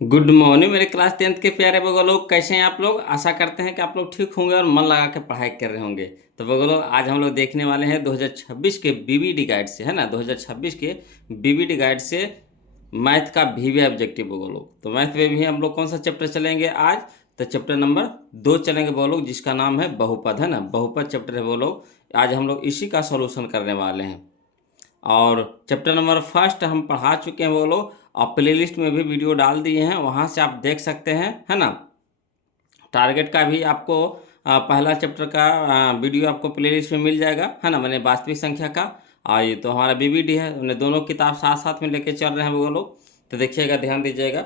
Good morning मेरे class 10th के प्यारे बगो लोग, कैसे हैं आप लोग। आशा करते हैं कि आप लोग ठीक होंगे और मन लगा के पढ़ाई कर रहे होंगे। तो बगो लोग, आज हम लोग देखने वाले हैं 2026 के बीबीडी गाइड से, है ना, 2026 के बीबीडी गाइड से मैथ का वीवी ऑब्जेक्टिव बगो लोग। तो मैथ में भी हम लोग कौन सा चैप्टर चलेंगे आज? तो चैप्टर नंबर 2 चलेंगे बगो लोग, जिसका नाम है बहुपद, है ना, बहुपद चैप्टर है बगो लोग। आज हम लोग इसी का सॉल्यूशन करने वाले हैं। और चैप्टर नंबर फर्स्ट हम पढ़ा चुके हैं वो लोग, और प्लेलिस्ट में भी वीडियो डाल दिए हैं, वहाँ से आप देख सकते हैं, है ना। टारगेट का भी आपको पहला चैप्टर का वीडियो आपको प्लेलिस्ट में मिल जाएगा, है ना, मैंने वास्तविक संख्या का। और ये तो हमारा बीबीडी है, उन्हें दोनों किताब साथ साथ में लेके चल रहे हैं वो लोग। तो देखिएगा, ध्यान दीजिएगा।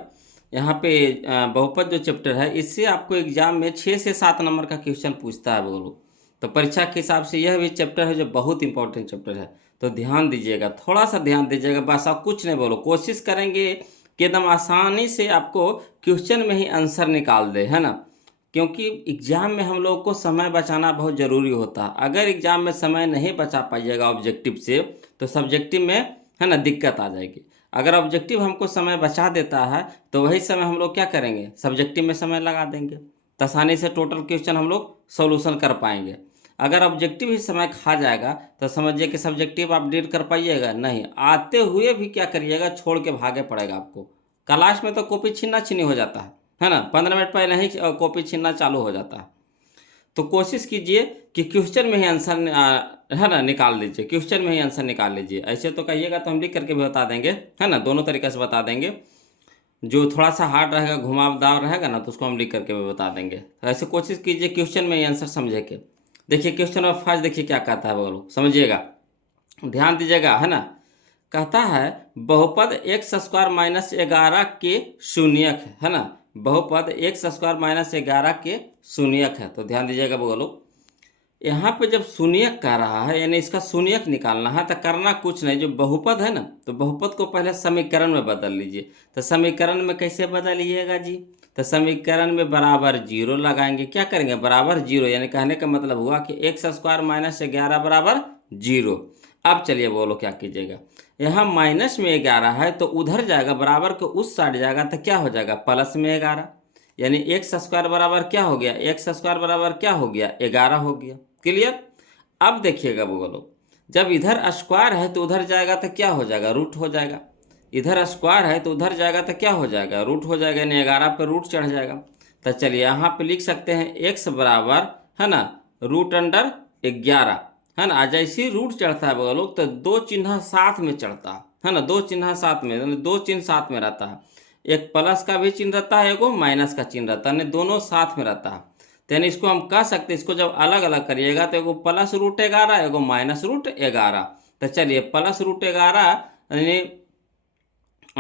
यहाँ पे बहुपद जो चैप्टर है, इससे आपको एग्जाम में 6 से 7 नंबर का क्वेश्चन पूछता है वो लोग। तो परीक्षा के हिसाब से यह भी चैप्टर है जो बहुत इंपॉर्टेंट चैप्टर है। तो ध्यान दीजिएगा, थोड़ा सा ध्यान दीजिएगा, बस आप कुछ नहीं बोलो, कोशिश करेंगे कि एकदम आसानी से आपको क्वेश्चन में ही आंसर निकाल दे, है ना। क्योंकि एग्ज़ाम में हम लोग को समय बचाना बहुत ज़रूरी होता है। अगर एग्ज़ाम में समय नहीं बचा पाइएगा ऑब्जेक्टिव से, तो सब्जेक्टिव में, है ना, दिक्कत आ जाएगी। अगर ऑब्जेक्टिव हमको समय बचा देता है, तो वही समय हम लोग क्या करेंगे, सब्जेक्टिव में समय लगा देंगे, तो आसानी से टोटल क्वेश्चन हम लोग सोल्यूशन कर पाएंगे। अगर ऑब्जेक्टिव ही समय खा जाएगा, तो समझिए कि सब्जेक्टिव आप डील कर पाइएगा नहीं, आते हुए भी क्या करिएगा, छोड़ के भागे पड़ेगा आपको। क्लास में तो कॉपी छीनना छीनी हो जाता है ना, 15 मिनट पहले ही कॉपी छीनना चालू हो जाता है। तो कोशिश कीजिए कि क्वेश्चन में ही आंसर है ना निकाल लीजिए, क्वेश्चन में ही आंसर निकाल लीजिए। ऐसे तो कहिएगा तो हम लिख करके भी बता देंगे, है ना, दोनों तरीके से बता देंगे। जो थोड़ा सा हार्ड रहेगा, घुमावदार रहेगा ना, तो उसको हम लिख करके भी बता देंगे। तो ऐसे कोशिश कीजिए क्वेश्चन में ही आंसर समझे के। देखिए क्वेश्चन नंबर फर्स्ट, देखिए क्या कहता है वो लोग, समझिएगा, ध्यान दीजिएगा, है ना। कहता है बहुपद एक्स स्क्वायर माइनस 11 के शून्यक है ना। बहुपद एक्स स्क्वायर माइनस 11 के शून्यक है। तो ध्यान दीजिएगा बोलो, यहाँ पे जब शून्यक कह रहा है, यानी इसका शून्यक निकालना है, तो करना कुछ नहीं, जो बहुपद है ना, तो बहुपद को पहले समीकरण में बदल लीजिए। तो समीकरण में कैसे बदलिएगा जी? तो समीकरण में बराबर जीरो लगाएंगे। क्या करेंगे, बराबर जीरो, यानी कहने का मतलब हुआ कि एक्स स्क्वायर माइनस 11 बराबर जीरो। अब चलिए बोलो क्या कीजिएगा, यहाँ माइनस में 11 है तो उधर जाएगा, बराबर के उस साइड जाएगा, तो क्या हो जाएगा, प्लस में 11। यानी एक्स स्क्वायर बराबर क्या हो गया, एक्स स्क्वायर बराबर क्या हो गया, 11 हो गया। क्लियर। अब देखिएगा बोलो, जब इधर स्क्वायर है तो उधर जाएगा तो क्या हो जाएगा, रूट हो जाएगा। इधर स्क्वायर है तो उधर जाएगा तो क्या हो जाएगा, रूट हो जाएगा, यानी 11 पर रूट चढ़ जाएगा। तो चलिए यहाँ पे लिख सकते हैं एक्स बराबर, है ना, रूट अंडर 11, है ना। जैसे ही रूट चढ़ता है बोलो तो दो चिन्ह साथ में चढ़ता है ना, दो चिन्ह साथ में, यानी दो चिन्ह साथ में रहता है। एक प्लस का भी चिन्ह रहता है, एगो माइनस का चिन्ह रहता है, यानी दोनों साथ में रहता है। तो यानी इसको हम कह सकते हैं, इसको जब अलग अलग करिएगा तो एगो प्लस रूट 11, एगो माइनस रूट 11। तो चलिए प्लस रूट 11 यानी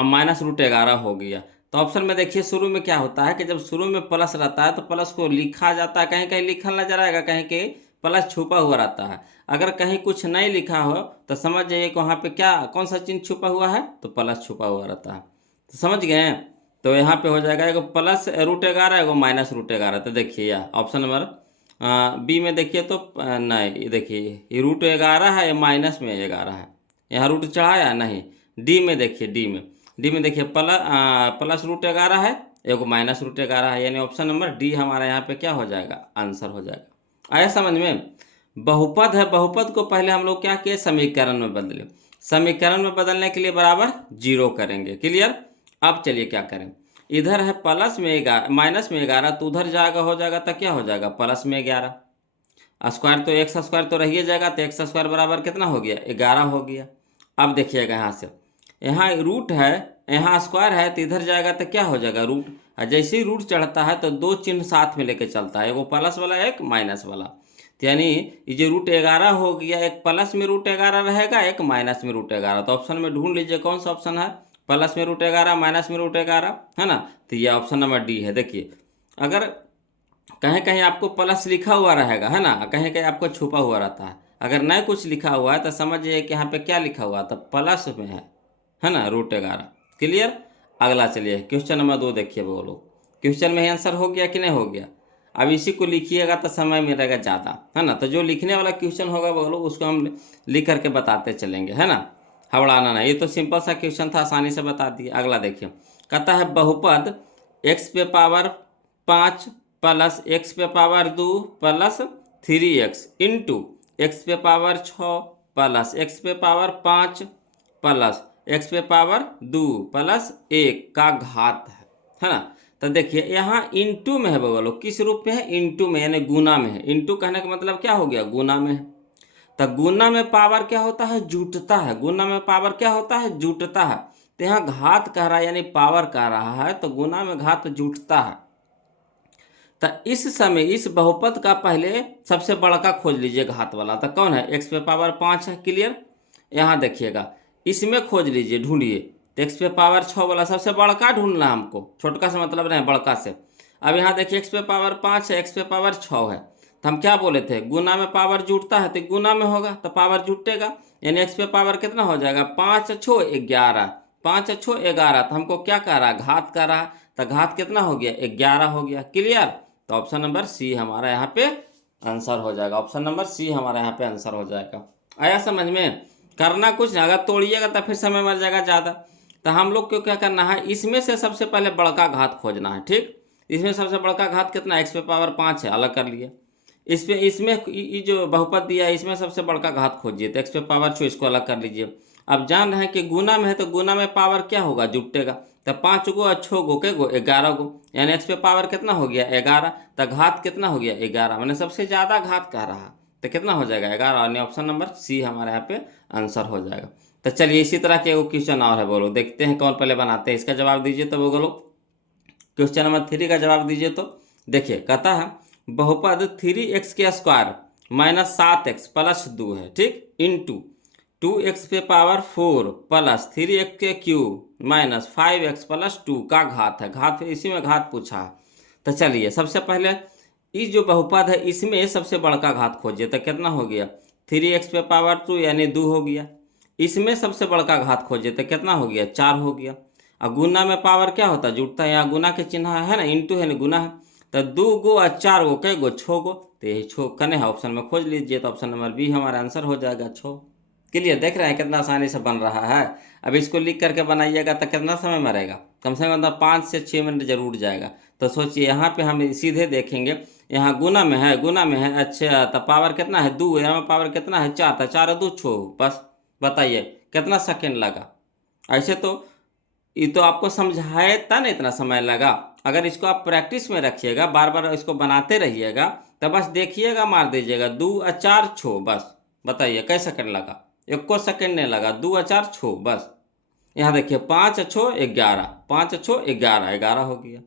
माइनस रूट 11 हो गया। तो ऑप्शन में देखिए, शुरू में क्या होता है कि जब शुरू में प्लस रहता है तो प्लस को लिखा जाता है, कहीं कहीं लिखा नजर आएगा, कहीं कहीं प्लस छुपा हुआ रहता है। अगर कहीं कुछ नहीं लिखा हो तो समझ जाइए कि वहाँ पे क्या, कौन सा चिन्ह छुपा हुआ है, तो प्लस छुपा हुआ रहता है। तो समझ गए। तो यहाँ पे हो जाएगा एगो प्लस रूट 11, एगो माइनस रूट 11। तो देखिए यह ऑप्शन नंबर बी में देखिए तो नहीं, ये देखिए ये रूट 11 है, ये माइनस में 11 है, यहाँ रूट चढ़ाया नहीं। डी में देखिए, डी में देखिए प्लस रूट 11 है, एगो माइनस रूट 11 है, यानी ऑप्शन नंबर डी हमारा यहाँ पे क्या हो जाएगा, आंसर हो जाएगा। आया समझ में। बहुपद है, बहुपद को पहले हम लोग क्या किए, समीकरण में बदले। समीकरण में बदलने के लिए बराबर जीरो करेंगे। क्लियर। अब चलिए क्या करें, इधर है प्लस में 11, माइनस में 11, तो उधर जाएगा, हो जाएगा तो क्या हो जाएगा, प्लस में 11। स्क्वायर तो एक्स स्क्वायर तो रहिए जाएगा, तो एक्स स्क्वायर बराबर कितना हो गया, 11 हो गया। अब देखिएगा यहाँ से, यहाँ रूट है, यहाँ स्क्वायर है, तो इधर जाएगा तो क्या हो जाएगा, रूट। और जैसे ही रूट चढ़ता है तो दो चिन्ह साथ में लेके चलता है, एगो प्लस वाला एक माइनस वाला। तो यानी ये जो रूट 11 हो गया, एक प्लस में रूट 11 रहेगा, एक माइनस में रूट 11। तो ऑप्शन में ढूंढ लीजिए कौन सा ऑप्शन है, प्लस में रूट 11, माइनस में रूट 11, है ना। तो ये ऑप्शन नंबर डी है। देखिए अगर कहीं कहीं आपको प्लस लिखा हुआ रहेगा, है ना, कहीं कहीं आपको छुपा हुआ रहता है, अगर नहीं कुछ लिखा हुआ है तो समझिए कि यहाँ पे क्या लिखा हुआ है, तो प्लस में है ना, रूट 11। क्लियर। अगला चलिए क्वेश्चन नंबर 2 देखिए बोलो, क्वेश्चन में ही आंसर हो गया कि नहीं हो गया। अब इसी को लिखिएगा तो समय मिलेगा ज़्यादा, है ना। तो जो लिखने वाला क्वेश्चन होगा बोलो, उसको हम लिख करके बताते चलेंगे, है ना, हबड़ाना नहीं। ये तो सिंपल सा क्वेश्चन था, आसानी से बता दिए। अगला देखिए, कहता है बहुपद x पे पावर 5 प्लस x पे power 2 plus 3x into x पे पावर 6 प्लस x पे पावर 5 प्लस x पे पावर 2 प्लस 1 का घात है ना। तो देखिए यहाँ इंटू में है बगलो, किस रूप में है, इंटू में, यानी गुना में है। इंटू कहने का मतलब क्या हो गया, गुना में है। तो गुना में पावर क्या होता है, जुटता है। गुना में पावर क्या होता है, जुटता है। तो यहाँ घात कह रहा है यानी पावर कह रहा है, तो गुना में घात जुटता है। तो इस समय इस बहुपद का पहले सबसे बड़का खोज लीजिए घात वाला। तो कौन है, x पे पावर 5 है, क्लियर। यहाँ देखिएगा इसमें खोज लीजिए, ढूंढिए। तो x पे पावर 6 वाला सबसे बड़का ढूंढना है हमको, छोटका से मतलब नहीं, बड़का से। अब यहाँ देखिए x पे पावर 5 है, x पे पावर 6 है। तो हम क्या बोले थे, गुना में पावर जुटता है, तो गुना में होगा तो पावर जुटेगा, यानी x पे पावर कितना हो जाएगा, 5 6 11, 5 6 11। तो हमको क्या कह रहा है, घात कह रहा है। तो घात कितना हो गया, 11 हो गया, क्लियर। तो ऑप्शन नंबर सी हमारा यहाँ पे आंसर हो जाएगा। ऑप्शन नंबर सी हमारा यहाँ पे आंसर हो जाएगा। आया समझ में, करना कुछ नहीं, अगर तोड़िएगा तो फिर समय मर जाएगा ज़्यादा। तो हम लोग को क्या करना है, इसमें से सबसे पहले बड़का घात खोजना है, ठीक। इसमें सबसे बड़का घात कितना, x पे पावर 5 है, अलग कर लिए। इसमें ये जो बहुपद दिया है इसमें सबसे बड़का घात खोजिए, तो x पे पावर 6, इसको अलग कर लीजिए। अब जान रहे हैं कि गुना में है, तो गुना में पावर क्या होगा, जुटेगा। तो 5 गो और 6 गो के गो 11 गो, यानी x पे पावर कितना हो गया, 11। तो घात कितना हो गया, 11, मैंने सबसे ज़्यादा घात कह रहा, तो कितना हो जाएगा, 11। और ऑप्शन नंबर सी हमारे यहाँ पे आंसर हो जाएगा। तो चलिए इसी तरह के वो क्वेश्चन और है, बोलो देखते हैं कौन पहले बनाते हैं। इसका जवाब दीजिए तो वो बोलो, क्वेश्चन नंबर 3 का जवाब दीजिए। तो देखिए कहता है बहुपद 3x के स्क्वायर माइनस 7x प्लस 2 है, ठीक, इंटू 2x पे पावर 4 प्लस 3x के क्यूब माइनस 5x प्लस 2 का घात है। घात इसी में घात पूछा है। तो चलिए सबसे पहले इस जो बहुपद है इसमें सबसे बड़का घात खोजिए। तो कितना हो गया, 3x पे पावर 2 यानी 2 हो गया। इसमें सबसे बड़का घात खोजिए तो कितना हो गया, 4 हो गया। और गुना में पावर क्या होता है, जुटता है। यहाँ गुना के चिन्ह है ना, इंटू है ना, गुना है। तो 2 गो और 4 गो कै गो, 6 गो। तो यही 6 कने है, ऑप्शन में खोज लीजिए। तो ऑप्शन नंबर बी हमारा आंसर हो जाएगा, 6। क्लियर, देख रहे हैं कितना आसानी से बन रहा है। अब इसको लिख करके बनाइएगा तो कितना समय मरेगा, कम से कम 5 से 6 मिनट जरूर जाएगा। तो सोचिए यहाँ पे हम सीधे देखेंगे, यहाँ गुना में है, गुना में है, अच्छा। तो पावर कितना है, 2, यहाँ में पावर कितना है, 4। तो 4 2 6, बस बताइए कितना सेकेंड लगा। ऐसे तो ये तो आपको समझाए था ना, इतना समय लगा। अगर इसको आप प्रैक्टिस में रखिएगा, बार बार इसको बनाते रहिएगा, तो बस देखिएगा, मार दीजिएगा 2 और 4 6, बस बताइए कै सेकंड लगा, 1 सेकंड नहीं लगा, 2 और 4 6 बस। यहाँ देखिए 5 6 11, 5 6 11, 11 हो गया।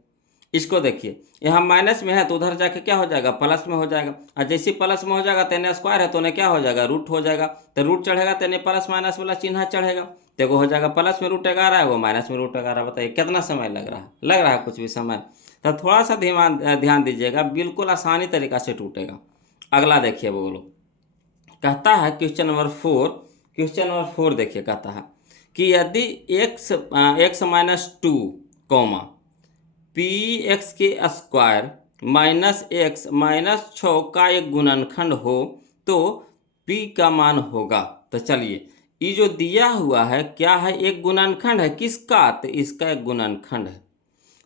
इसको देखिए यहाँ माइनस में है तो उधर जाके क्या हो जाएगा, प्लस में हो जाएगा। और जैसे प्लस में हो जाएगा तो इन्हें स्क्वायर है तो उन्हें क्या हो जाएगा, रूट हो जाएगा। तो रूट चढ़ेगा तो इन्हें प्लस माइनस वाला चिन्ह चढ़ेगा, तो वो हो जाएगा प्लस में रूट 11 है, वो माइनस में रूट 11। बताइए कितना समय लग रहा है, लग रहा है कुछ भी समय। तो थोड़ा सा ध्यान दीजिएगा, बिल्कुल आसानी तरीका से टूटेगा। अगला देखिए बोलो, कहता है क्वेश्चन नंबर 4। क्वेश्चन नंबर 4 देखिए, कहता है कि यदि x minus 2 comma P x के स्क्वायर माइनस एक्स माइनस 6 का एक गुणनखंड हो तो p का मान होगा। तो चलिए ये जो दिया हुआ है क्या है, एक गुणनखंड है, किसका, तो इसका एक गुणनखंड है।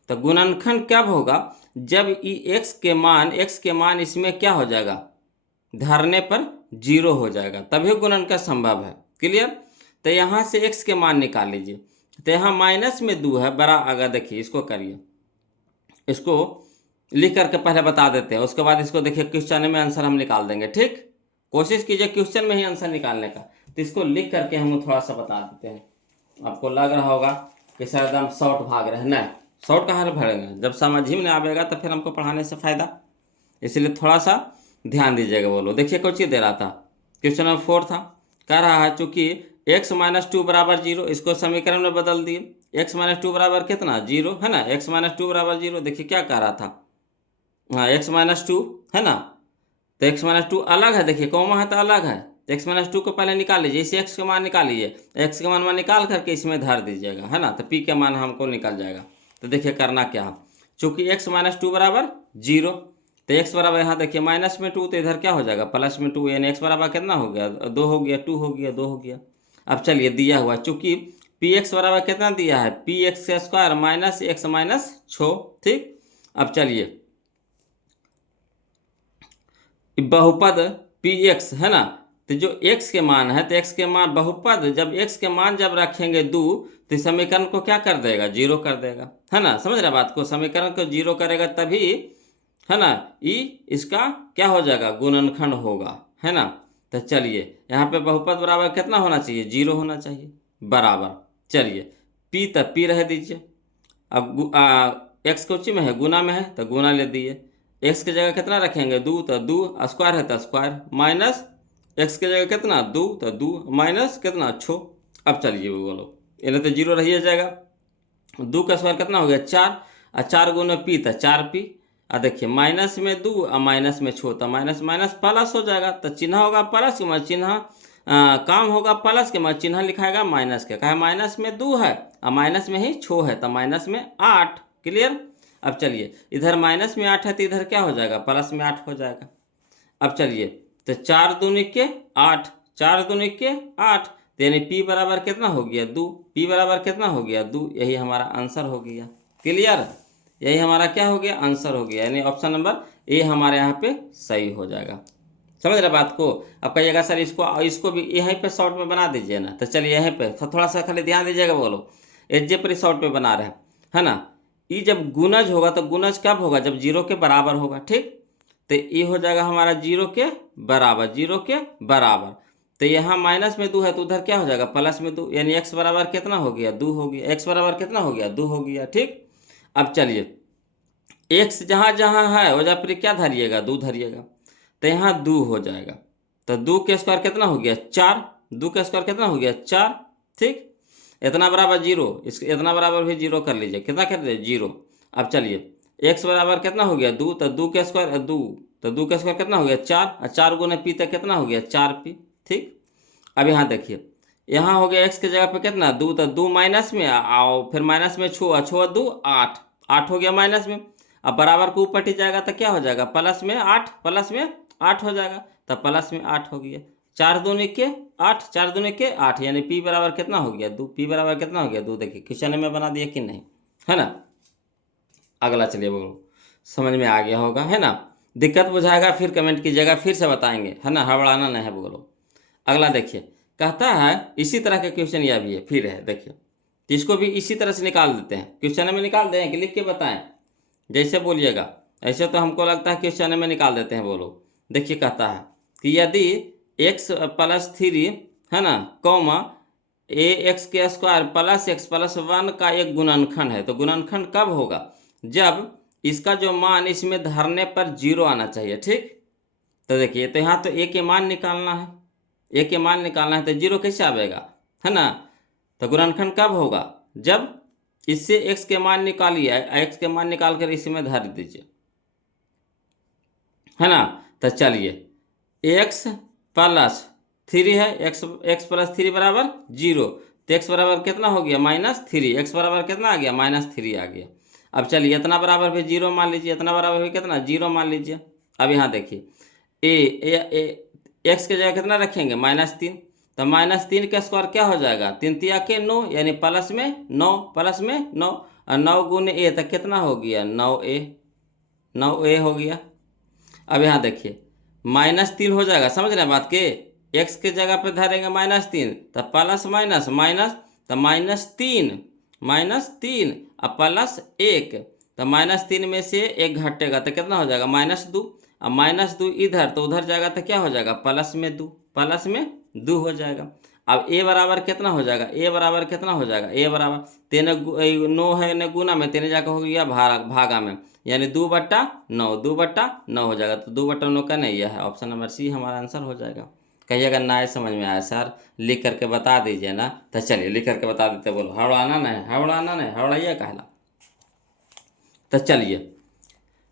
तो गुणनखंड कब होगा, जब x के मान इसमें क्या हो जाएगा, धरने पर 0 हो जाएगा, तभी गुणनखंड संभव है। क्लियर। तो यहाँ से x के मान निकाल लीजिए। तो यहाँ माइनस में 2 है बड़ा, अगर देखिए इसको करिए, इसको लिख करके पहले बता देते हैं, उसके बाद इसको देखिए क्वेश्चन में आंसर हम निकाल देंगे। ठीक, कोशिश कीजिए क्वेश्चन में ही आंसर निकालने का। तो इसको लिख करके हम थोड़ा सा बता देते हैं। आपको लग रहा होगा कि सर एकदम शॉर्ट भाग रहे हैं, नहीं, शॉर्ट कहाँ भरेंगे, जब समझ ही में नहीं आएगा तो फिर हमको पढ़ाने से फ़ायदा, इसलिए थोड़ा सा ध्यान दीजिएगा। बोलो देखिए कुछ ही दे रहा था, क्वेश्चन नंबर 4 था, कह रहा है चूँकि x माइनस 2 बराबर 0, इसको समीकरण में बदल दिए। x माइनस 2 बराबर कितना, 0 है ना, x माइनस 2 बराबर 0। देखिए क्या कह रहा था, हाँ x माइनस 2 है ना, तो x माइनस 2 अलग है, देखिए कॉमा है तो अलग है। x माइनस 2 को पहले निकाल लीजिए, इसे x का मान निकाल लीजिए, x का मान निकाल करके इसमें धर दीजिएगा, है ना, तो p का मान हमको निकल जाएगा। तो देखिए करना क्या है, चूँकि x माइनस 2 बराबर 0, तो x बराबर यहाँ देखिए माइनस में 2, तो इधर क्या हो जाएगा प्लस में 2, यानी x बराबर कितना हो गया, 2 हो गया, 2 हो गया, 2 हो गया। अब चलिए दिया हुआ चूँकि पी एक्स बराबर कितना दिया है, पी एक्स का स्क्वायर माइनस एक्स माइनस 6। ठीक, अब चलिए बहुपद पी एक्स है ना, तो जो x के मान है, तो x के मान बहुपद जब x के मान जब रखेंगे 2 तो इस समीकरण को क्या कर देगा, जीरो कर देगा, है ना। समझ रहे बात को, समीकरण को जीरो करेगा तभी, है ना, ई इसका क्या हो जाएगा, गुणनखंड होगा, है ना। तो चलिए यहाँ पे बहुपद बराबर कितना होना चाहिए, जीरो होना चाहिए, बराबर। चलिए पी तब पी रह दीजिए। अब एक्स कोची में है, गुना में है, तो गुना ले दिए। एक्स की जगह कितना रखेंगे, 2, तो 2 स्क्वायर है तो स्क्वायर, माइनस एक्स की जगह कितना 2, तो 2 माइनस कितना 6। अब चलिए वो बोलो, इन्हें तो जीरो रही जाएगा। 2 का स्क्वायर कितना हो गया 4, और 4 गुना पी तो 4p। और देखिए माइनस में 2 और माइनस में 6, तो माइनस माइनस प्लस हो जाएगा, तो चिन्ह होगा प्लस के मैं चिन्ह काम होगा प्लस के मैं चिन्ह लिखाएगा माइनस के, कहे माइनस में 2 है और माइनस में ही 6 है, तो माइनस में 8। क्लियर। अब चलिए इधर माइनस में 8 है तो इधर क्या हो जाएगा, प्लस में 8 हो जाएगा। अब चलिए तो 4 दूनी के 8, 4 दूनी के 8, तो यानी p बराबर कितना हो गया 2, p बराबर कितना हो गया 2, यही हमारा आंसर हो गया। क्लियर, यही हमारा क्या हो गया, आंसर हो गया, यानी ऑप्शन नंबर ए हमारे यहाँ पे सही हो जाएगा। समझ रहे बात को। अब कहिएगा सर इसको भी यहीं पे शॉर्ट में बना दीजिए ना, तो चलिए यहीं पे थोड़ा सा खाली ध्यान दीजिएगा, बोलो एच जे पर शॉर्ट में बना रहे हैं, है ना। ये जब गुणज होगा तो गुणज कब होगा, जब जीरो के बराबर होगा। ठीक, तो ये हो जाएगा हमारा जीरो के बराबर, जीरो के बराबर। तो यहाँ माइनस में 2 है तो उधर क्या हो जाएगा, प्लस में 2, यानी x बराबर कितना हो गया 2 हो गया, x बराबर कितना हो गया 2 हो गया। ठीक, अब चलिए x जहाँ जहाँ है वजह पर क्या धरिएगा 2 धरिएगा, तो यहाँ 2 हो जाएगा। तो 2 के स्क्वायर कितना हो गया 4, 2 का स्क्वायर कितना हो गया 4। ठीक, इतना बराबर जीरो, इस इतना बराबर भी जीरो कर लीजिए, कितना कर लीजिए जीरो। अब चलिए x बराबर कितना हो गया 2, तो 2 के स्क्वायर 2, तो 2 का स्क्वायर कितना हो गया 4, और 4 गुना पी तक कितना हो गया 4p। ठीक, अब यहाँ देखिए यहाँ हो गया x की जगह पे कितना 2, तो 2 माइनस में आओ, फिर माइनस में 6, 6 2 8, 8 हो गया माइनस में। अब बराबर को ऊपर टिक जाएगा तो क्या हो जाएगा, प्लस में 8, प्लस में 8 हो जाएगा, तो प्लस में 8 हो गया। 4 दूनी के 8, 4 दूनी के 8, यानी p बराबर कितना हो गया 2, p बराबर कितना हो गया 2। देखिए क्वेश्चन में बना दिया कि नहीं, है ना। अगला चलिए बोलो, समझ में आ गया होगा, है ना। दिक्कत बुझाएगा फिर कमेंट कीजिएगा, फिर से बताएंगे, है ना, हड़बड़ाना नहीं है बोलो। अगला देखिए कहता है इसी तरह का क्वेश्चन यह भी है, फिर है देखिए, तो इसको भी इसी तरह से निकाल देते हैं, क्वेश्चन में निकाल दें कि लिख के बताएं, जैसे बोलिएगा। ऐसे तो हमको लगता है क्वेश्चन में निकाल देते हैं, बोलो। देखिए कहता है कि यदि x प्लस 3 है ना कॉमा ए एक्स के स्क्वायर प्लस एक्स प्लस 1 का एक गुणनखंड है, तो गुणनखंड कब होगा, जब इसका जो मान इसमें धरने पर जीरो आना चाहिए। ठीक, तो देखिए तो यहाँ तो ए के मान निकालना है, ए के मान निकालना है, तो जीरो कैसे आएगा, है ना। तो गुणनखंड कब होगा, जब इससे x के मान निकालिए, x के मान निकाल कर इसमें धर दीजिए, है ना। तो चलिए x प्लस 3 है, x प्लस 3 बराबर 0, तो x बराबर कितना हो गया -3, x बराबर कितना आ गया -3 आ गया। अब चलिए इतना बराबर भी 0 मान लीजिए, इतना बराबर भी कितना 0 मान लीजिए। अब यहाँ देखिए x की जगह कितना रखेंगे -3, तो -3 का स्क्वायर क्या हो जाएगा 3 तिया के 9, यानी प्लस में 9, प्लस में 9, और 9 गुने a तक कितना हो गया 9a, 9a हो गया। अब यहाँ देखिए -3 हो जाएगा, समझ रहे हैं बात के, x के जगह पे धरेंगे -3, तो प्लस माइनस माइनस, तो -3 और प्लस 1, तो -3 में से 1 घटेगा तो कितना हो जाएगा -2, और -2 इधर तो उधर जाएगा तो क्या हो जाएगा प्लस में 2, प्लस में 2 हो जाएगा। अब a बराबर कितना हो जाएगा, a बराबर कितना हो जाएगा, a बराबर 9 है न गुना में 3 जाकर हो गया भागा में, यानी 2/9, 2/9 हो जाएगा, तो 2/9 का नहीं है, ऑप्शन नंबर सी हमारा आंसर हो जाएगा। कहिएगा ना समझ में आया सर लिख करके बता दीजिए ना, तो चलिए लिख करके बता देते, बोलो हड़बड़ाना नहीं, हड़बड़ाइए कहला। तो चलिए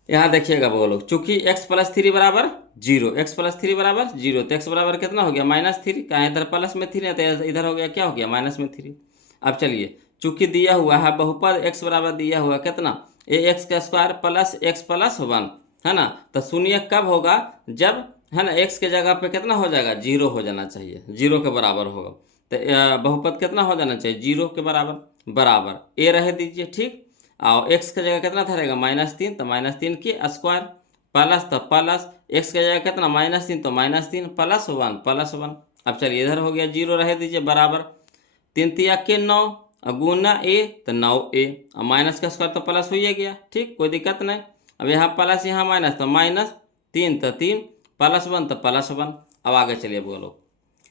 यहाँ देखिएगा बोलो, चूंकि x प्लस 3 बराबर 0, x प्लस 3 बराबर 0, तो x बराबर कितना हो गया -3, कहाँ इधर प्लस में 3 है तो इधर हो गया क्या हो गया -3। अब चलिए चूंकि दिया हुआ है बहुपद x बराबर दिया हुआ कितना ax का स्क्वायर प्लस x प्लस 1, है ना। तो शून्य कब होगा, जब, है ना, x के जगह पे कितना हो जाएगा 0 हो जाना चाहिए, 0 के बराबर होगा। तो बहुपद कितना हो जाना चाहिए, 0 के बराबर, बराबर ए रह दीजिए, ठीक। और एक्स की जगह कितना धरेगा, -3, तो -3 की स्क्वायर, प्लस तो प्लस, एक्स की जगह कितना -3, तो -3 +1 +1। अब चलिए इधर हो गया 0 रह दीजिए, बराबर 3 तिया के 9, गुना ए तो 9a, और माइनस का स्क्वायर तो प्लस हो ही गया, ठीक, कोई दिक्कत नहीं। अब यहाँ प्लस यहाँ माइनस, तो -3 तो 3 +1 तो +1। अब आगे चलिए बोलो,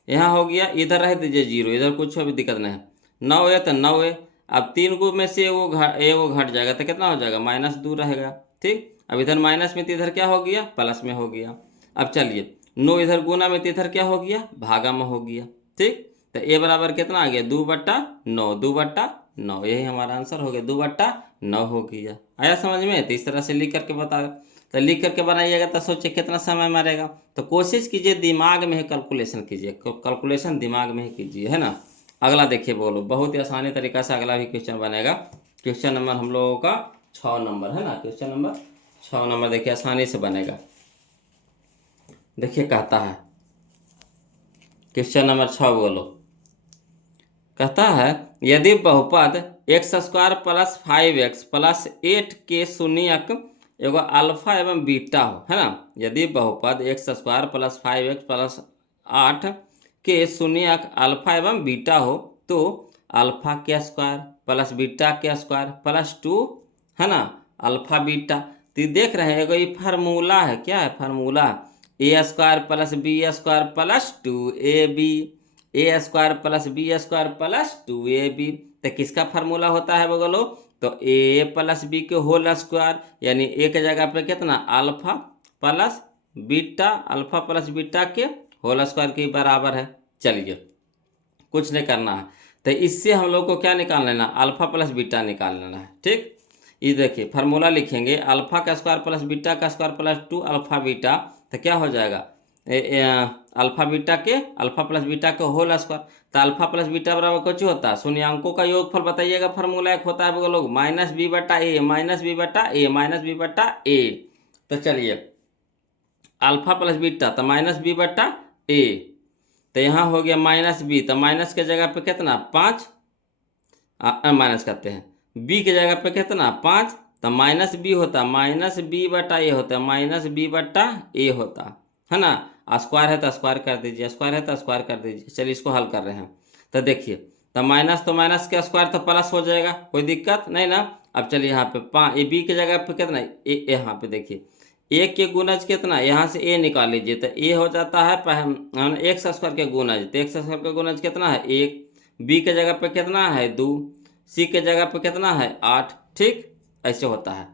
यहाँ हो गया, इधर रह दीजिए 0, इधर कुछ अभी दिक्कत नहीं है, 9a तो 9a। अब 3 को में से वो घट जाएगा तो कितना हो जाएगा, -2 रहेगा, ठीक। अब इधर माइनस में तो इधर क्या हो गया, प्लस में हो गया। अब चलिए 9 इधर गुना में तो इधर क्या हो गया, भागा में हो गया, ठीक। तो ए बराबर कितना आ गया, 2/9, 2/9, यही हमारा आंसर हो गया, 2/9 हो गया। आया समझ में? तो इस तरह से लिख करके बता, तो लिख करके बनाइएगा तो सोचिए कितना समय मारेगा। तो कोशिश कीजिए दिमाग में ही कैलकुलेशन कीजिए, कैलकुलेशन दिमाग में ही कीजिए, है ना। अगला देखिए, बोलो, बहुत ही आसानी तरीका से अगला भी क्वेश्चन बनेगा। क्वेश्चन नंबर हम लोगों का 6 नंबर है ना, क्वेश्चन नंबर 6 नंबर देखिए आसानी से बनेगा। देखिए कहता है क्वेश्चन नंबर 6, बोलो, कहता है यदि बहुपद x² + 5x + 8 के शून्यक एगो अल्फा एवं बीटा हो, है ना। यदि बहुपद x² + 5x + 8 के शून्यक अल्फा एवं बीटा हो तो अल्फा के स्क्वायर प्लस बीटा के स्क्वायर +2, है ना, अल्फा बीटा। तो देख रहे हैं एगो ये फार्मूला है, क्या है formula, a² + b² + 2ab, a² + b² + 2ab। तो किसका फार्मूला होता है बगलो, तो a + b के होल स्क्वायर, यानी a के जगह पे कितना, alpha plus beta, alpha plus beta के होल स्क्वायर के बराबर है। चलिए कुछ नहीं करना है, तो इससे हम लोग को क्या निकाल लेना, अल्फा प्लस बीटा निकाल लेना है, ठीक। ये देखिए फार्मूला लिखेंगे, अल्फा का स्क्वायर प्लस बीटा का स्क्वायर +2 अल्फा बीटा, तो क्या हो जाएगा, अल्फा प्लस बीटा के होल स्क्वायर। तो अल्फा प्लस बीटा बराबर कुछ होता है, शून्यांकों का योगफल बताइएगा, फार्मूला एक होता है लोग -b/a, -b/a, -b/a। तो चलिए अल्फा प्लस बीटा तो -b/a, तो यहाँ हो गया -b, तो माइनस के जगह पे कितना 5, माइनस करते हैं, b के जगह पे कितना 5, तो -b होता, -b/a होता, -b/a होता, है ना। स्क्वायर है तो स्क्वायर कर दीजिए, स्क्वायर है तो स्क्वायर कर दीजिए। चलिए इसको हल कर रहे हैं, तो देखिए, तो माइनस के स्क्वायर तो प्लस हो जाएगा, कोई दिक्कत नहीं ना। अब चलिए यहाँ पे 5, बी के जगह पे कितना, यहाँ पे देखिए ए के गुणज कितना, यहाँ से ए निकाल लीजिए, तो ए हो जाता है x² के गुणज, तो x² के गुणज कितना है 1, बी के जगह पे कितना है 2, सी के जगह पे कितना है 8, ठीक, ऐसे होता है।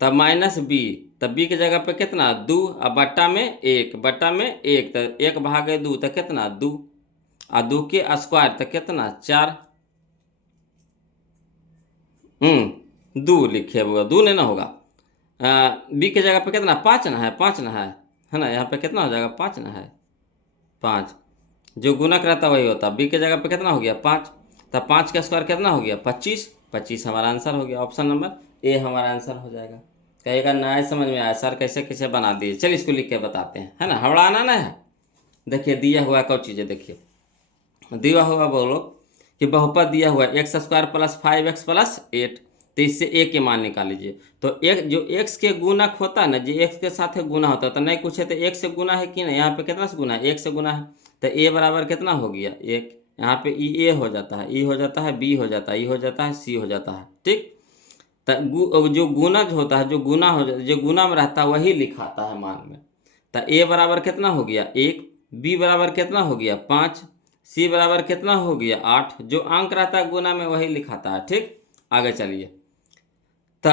तब -b, तब b के जगह पे कितना 2, अब बट्टा में 1, तो 1/2 तो कितना 2, और 2 के स्क्वायर तो कितना 4, 2 लिखे होगा, 2 नहीं ना होगा, बी के जगह पे कितना 5 ना है, 5 ना है ना, यहाँ पे कितना हो जाएगा 5 ना है, 5, जो गुणक रहता वही होता। बी के जगह पे कितना हो गया 5, तो 5 का स्क्वायर कितना हो गया 25, 25 हमारा आंसर हो गया, ऑप्शन नंबर ए हमारा आंसर हो जाएगा। कहेगा ना समझ में आया सर कैसे कैसे बना दिए, चलिए इसको लिख के बताते हैं, है ना, हवड़ाना ना है। देखिए दिया हुआ कौ चीज़ें, देखिए दिया हुआ बोलो कि बहुपद दिया हुआ x² + 5x + 8, तो इससे a के मान निकाल लीजिए। तो एक जो x के गुणक होता है ना, जो x के साथ गुना होता है, तो नहीं कुछ है तो एक से गुना है कि नहीं, यहाँ पे कितना से गुना है 1 से गुना है, तो a बराबर कितना हो गया 1, यहाँ पे a हो जाता है, e हो जाता है, b हो जाता है, e हो जाता है, c हो जाता है, ठीक। तो जो गुणज होता है, जो गुना हो जाता, जो गुना में रहता है वही लिखाता है मान में। तो a बराबर कितना हो गया 1, b बराबर कितना हो गया 5, c बराबर कितना हो गया 8, जो अंक रहता है गुना में वही लिखाता है, ठीक। आगे चलिए, तो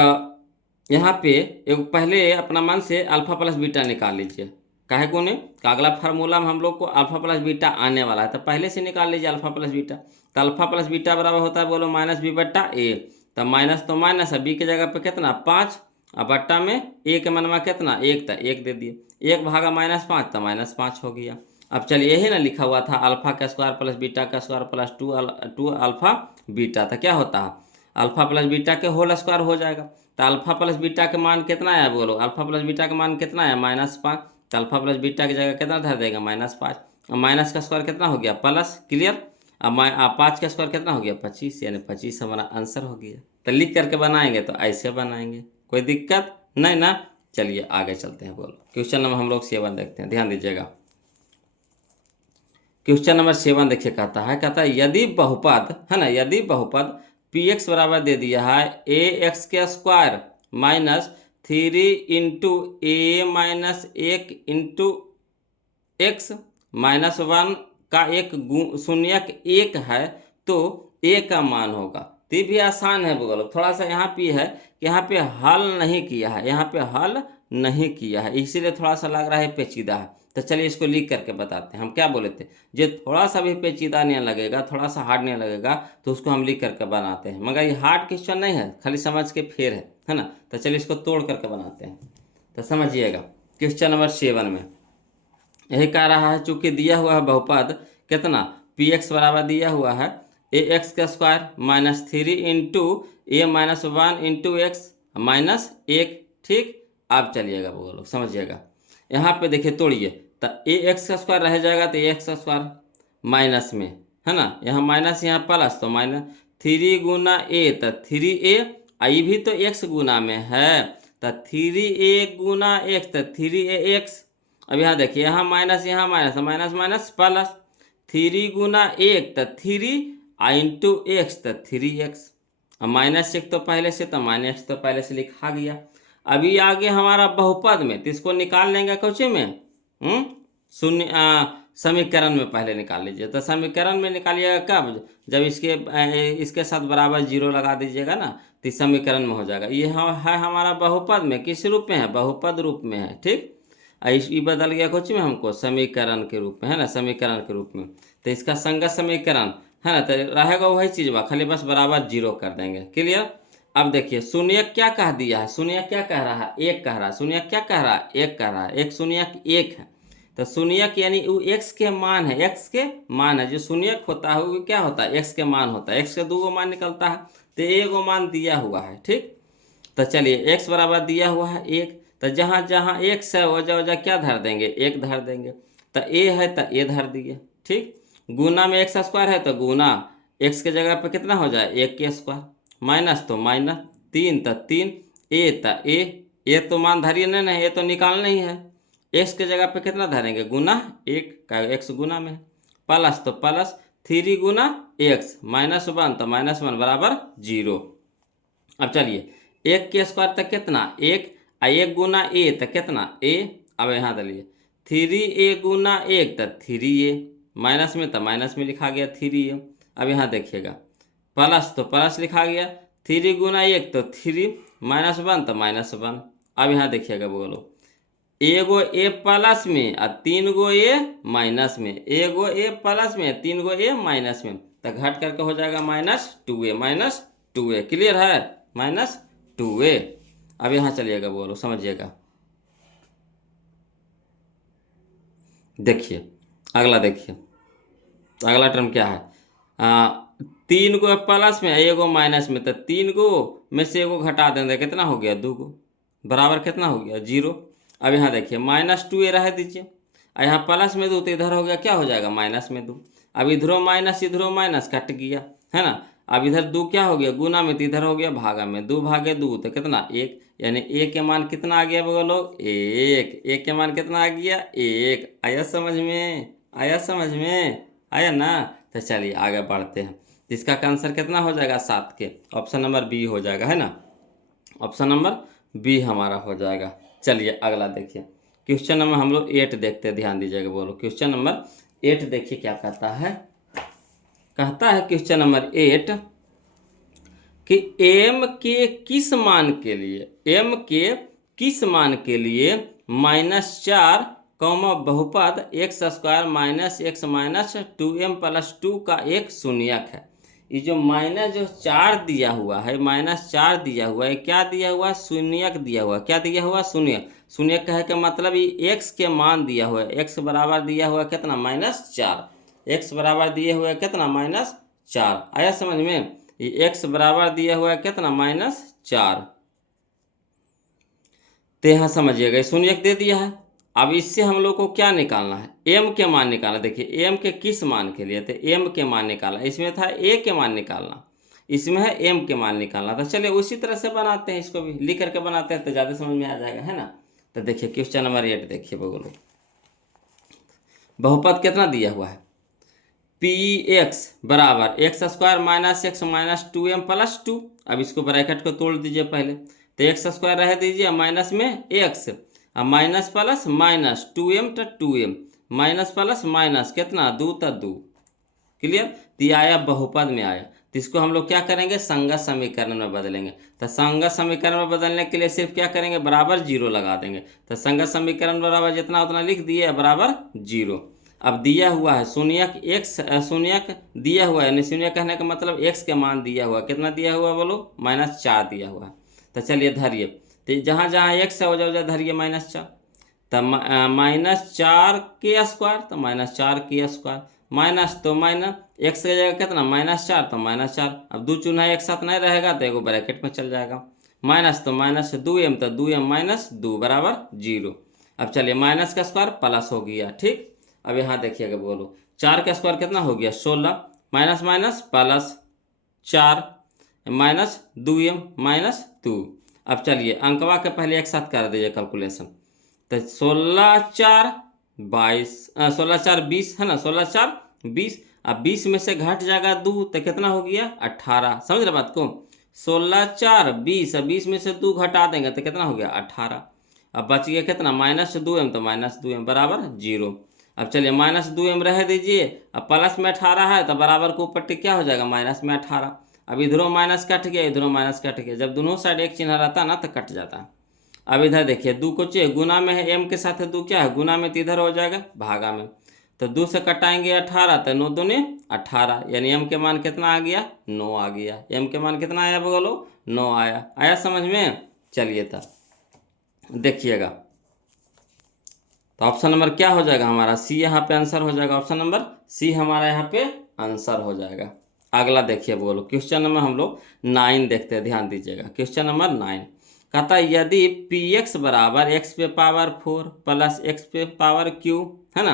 यहाँ पे एक पहले अपना मन से अल्फा प्लस बीटा निकाल लीजिए, काहे को नहीं, अगला फार्मूला में हम लोग को अल्फा प्लस बीटा आने वाला है, तो पहले से निकाल लीजिए अल्फा प्लस बीटा। तो अल्फा प्लस बीटा बराबर होता है बोलो -b/a, तो माइनस तो माइनस है, बी के जगह पे कितना 5, और बट्टा में ए के मनवा कितना 1, तो 1 दे दिए, 1/-5 तो -5 हो गया। अब चलिए यही ना लिखा हुआ था अल्फा का स्क्वायर प्लस बीटा का स्क्वायर प्लस 2 अल्फा बीटा, तो क्या होता है अल्फा प्लस बीटा के होल स्क्वायर हो जाएगा। तो अल्फा प्लस बीटा का मान कितना है बोलो, अल्फा प्लस बीटा का मान कितना है -5, तो अल्फा प्लस बीटा की जगह कितना धर देगा -5, और माइनस का स्क्वायर कितना हो गया प्लस, क्लियर। अब 5 का स्क्वायर कितना हो गया 25, यानी 25 हमारा आंसर हो गया। तो लिख करके बनाएंगे तो ऐसे बनाएंगे, कोई दिक्कत नहीं ना। चलिए आगे चलते हैं, बोलो क्वेश्चन नंबर हम लोग 7 देखते हैं, ध्यान दीजिएगा। क्वेश्चन नंबर 7 देखिए, कहता है यदि बहुपद है ना, यदि बहुपद पी एक्स बराबर दे दिया है ए एक्स के स्क्वायर माइनस 3 इंटू ए माइनस 1 इंटू एक्स माइनस 1 का एक शून्यक 1 है, तो ए का मान होगा। तो ये भी आसान है बोलो, थोड़ा सा यहाँ पे है कि यहाँ पे हल नहीं किया है, यहाँ पे हल नहीं किया है, इसीलिए थोड़ा सा लग रहा है पेचीदा है। तो चलिए इसको लिख करके बताते हैं। हम क्या बोले थे, जो थोड़ा सा भी पेचीदा नहीं लगेगा, थोड़ा सा हार्ड नहीं लगेगा, तो उसको हम लिख करके बनाते हैं। मगर ये हार्ड क्वेश्चन नहीं है, खाली समझ के फेर है ना। तो चलिए इसको तोड़ करके बनाते हैं। तो समझिएगा क्वेश्चन नंबर 7 में यही कह रहा है, चूंकि दिया हुआ है बहुपद कितना पी एक्स बराबर दिया हुआ है ए एक्स का स्क्वायर माइनस 3 इंटू ए माइनस 1 इंटू एक्स माइनस 1। ठीक, आप चलिएगा वो लोग समझिएगा। यहाँ पे देखिए तोड़िए, तो ए एक्स का स्क्वायर रह जाएगा, तो ए एक्स का स्क्वायर माइनस में है ना, यहाँ माइनस यहाँ प्लस, तो माइनस 3 गुना ए, तो 3a, आई भी तो एक्स गुना में है, तो 3a गुना एक्स, तो 3a एक्स। अब यहाँ देखिए, यहाँ माइनस माइनस माइनस प्लस 3 गुना 1, तो 3 इंटू एक्स, तो 3x। अब माइनस 1 तो पहले से, तो माइनस तो पहले से लिखा गया। अभी आगे हमारा बहुपद में, तो इसको निकाल लेंगे कौचे में, शून्य समीकरण में पहले निकाल लीजिए। तो समीकरण में निकालिएगा कब, जब इसके साथ बराबर 0 लगा दीजिएगा ना, तो इस समीकरण में हो जाएगा। ये है हमारा बहुपद में, किस रूप में है, बहुपद रूप में है। ठीक, ये बदल गया कुछ में हमको समीकरण के रूप में, है ना, समीकरण के रूप में। तो इसका संगत समीकरण है ना, तो रहेगा वही चीज़ बा, खाली बस बराबर 0 कर देंगे। क्लियर। अब देखिए शून्य क्या कह दिया है, शून्य क्या कह रहा है, 1 कह रहा है, शून्य क्या कह रहा है, 1 कह रहा है, एक शून्यक 1 है। तो शून्यक यानी वो एक्स के मान है, एक्स के मान है। जो शून्यक होता है वो क्या होता है, एक्स के मान होता है। एक्स के 2 मान निकलता है, तो 1 मान दिया हुआ है। ठीक, तो चलिए एक्स बराबर दिया हुआ है 1, तो जहाँ जहाँ एक्स है वजह क्या धर देंगे, 1 धर देंगे। तो ए है तो ए धर दिए। ठीक, गुना में एक्स स्क्वायर है, तो गुना एक्स के जगह पे कितना हो जाए 1 के स्क्वायर, माइनस तो माइनस 3, तो 3 ए, तो ए तो मान धरिए नहीं, ये तो निकालना ही है। एक्स के जगह पे कितना धरेंगे, गुना 1 का, एक्स गुना में प्लस, तो प्लस 3 गुना एक्स माइनस 1, तो माइनस 1 बराबर 0। अब चलिए 1 के स्क्वायर तक कितना 1, 1 गुना ए तो कितना ए। अब यहाँ डालिए 3a गुना 1, तो 3a, माइनस में तो माइनस में लिखा गया 3a। अब यहाँ देखिएगा प्लस, तो प्लस लिखा गया 3 गुना 1, तो 3, माइनस 1 तो माइनस 1। अब यहाँ देखिएगा बोलो, एगो ए प्लस में और 3 गो ए माइनस में, एगो ए प्लस में 3 गो ए माइनस में, तो घट करके हो जाएगा -2a, -2a। क्लियर है, -2a। अब यहाँ चलिएगा बोलो समझिएगा। देखिए अगला, देखिए अगला टर्म क्या है, 3 गो प्लस में 1 गो माइनस में, तो 3 गो में से 1 गो घटा देंगे, कितना हो गया 2 गो, बराबर कितना हो गया 0। अब यहाँ देखिए -2a रह दीजिए, और यहाँ प्लस में 2, तो इधर हो गया क्या हो जाएगा माइनस में 2। अब इधरों माइनस कट गया, है ना। अब इधर 2 क्या हो गया गुना में, तो इधर हो गया भागा में, 2 भागे 2 तो कितना 1, यानी ए के मान कितना आ गया बोलो 1, ए के मान कितना आ गया 1। आया समझ में, आया समझ में, आया ना। तो चलिए आगे बढ़ते हैं। इसका आंसर कितना हो जाएगा 7 के, ऑप्शन नंबर बी हो जाएगा, है ना, ऑप्शन नंबर बी हमारा हो जाएगा। चलिए अगला देखिए, क्वेश्चन नंबर हम लोग 8 देखते हैं, ध्यान दीजिएगा बोलो। क्वेश्चन नंबर 8 देखिए क्या कहता है, कहता है क्वेश्चन नंबर 8 कि m के किस मान के लिए, m के किस मान के लिए -4 बहुपद x square minus x minus 2m plus 2 का एक शून्यक है। ये जो -4 दिया हुआ है, -4 दिया हुआ है, क्या दिया हुआ, शून्यक दिया हुआ, क्या दिया हुआ शून्यक। शून्यक कहे के मतलब ये x के मान दिया हुआ है, x बराबर दिया हुआ कितना -4, x बराबर दिए हुए कितना -4। आया समझ में, ये x बराबर दिया हुआ है कितना -4। तो यहाँ समझिएगा शून्यक दे दिया है। अब इससे हम लोग को क्या निकालना है, एम के मान निकालना। देखिए एम के किस मान के लिए, तो एम के मान निकालना। इसमें था ए के मान निकालना, इसमें है एम के मान निकालना। तो चलिए उसी तरह से बनाते हैं, इसको भी लिख करके बनाते हैं तो ज़्यादा समझ में आ जाएगा, है ना। तो देखिए क्वेश्चन नंबर 8 देखिए बोलो, बहुपद कितना दिया हुआ है, पी एक्स बराबर x square minus x minus 2m plus 2। अब इसको ब्रैकेट को तोड़ दीजिए पहले, तो एक्स स्क्वायर रह दीजिए, माइनस में एक्स, अब माइनस प्लस माइनस 2m तो 2m माइनस प्लस माइनस कितना 2 तो 2। क्लियर। तो ये आया बहुपद में आया, तो इसको हम लोग क्या करेंगे, संगत समीकरण में बदलेंगे। तो संगत समीकरण में बदलने के लिए सिर्फ क्या करेंगे, बराबर जीरो लगा देंगे। तो संगत समीकरण बराबर जितना उतना लिख दिए, बराबर जीरो। अब दिया हुआ है शून्यक एक्स, शून्यक दिया हुआ है, यानी शून्य कहने का मतलब एक्स के मान दिया हुआ, कितना दिया हुआ बोलो, -4 दिया हुआ है। तो चलिए धरिए, तो जहाँ जहाँ एक्स है हो जाओ धरिए -4, तब -4 के स्क्वायर, तो -4 के स्क्वायर, माइनस तो माइनस एक्स की जगह कितना -4 तो -4। अब दो चूना एक साथ नहीं रहेगा तो एगो ब्रैकेट में चल जाएगा, माइनस तो माइनस 2m तो 2m माइनस 2 बराबर 0। अब चलिए माइनस का स्क्वायर प्लस हो गया, ठीक। अब यहाँ देखिएगा बोलो 4 का स्क्वायर कितना हो गया 16, minus minus plus 4 minus 2m minus 2। अब चलिए अंकवा के पहले एक साथ कर दीजिए कैलकुलेशन, तो 16×4 22, 16×4 20 है ना, 16×4 20। अब 20 में से घट जाएगा 2 तो कितना हो गया 18। समझ रहे बात को, 16×4 20, अब 20 में से 2 घटा देंगे तो कितना हो गया 18। अब बच गया कितना -2m, तो -2m बराबर 0। अब चलिए -2m रह दीजिए, अब प्लस में 18 है तो बराबर को ऊपर टिक क्या हो जाएगा माइनस में 18। अब इधरों माइनस कट गया, इधरों माइनस कट गया, जब दोनों साइड एक चिन्ह रहता ना तो कट जाता है। अब इधर देखिए 2 को चाहिए गुना में है, m के साथ 2 क्या है गुना में, तो इधर हो जाएगा भागा में, तो 2 से कटाएंगे 18 तो 9 दूनी 18, यानी m के मान कितना आ गया 9 आ गया। m के मान कितना आया बोलो 9 आया। आया समझ में। चलिए तब देखिएगा, तो ऑप्शन नंबर क्या हो जाएगा हमारा, सी यहाँ पे आंसर हो जाएगा। ऑप्शन नंबर सी हमारा यहाँ पे आंसर हो जाएगा। अगला देखिए बोलो, क्वेश्चन नंबर हम लोग 9 देखते हैं, ध्यान दीजिएगा। क्वेश्चन नंबर 9 कहता है यदि पी एक्स बराबर एक्स पे पावर 4 प्लस एक्स पे पावर क्यू है ना,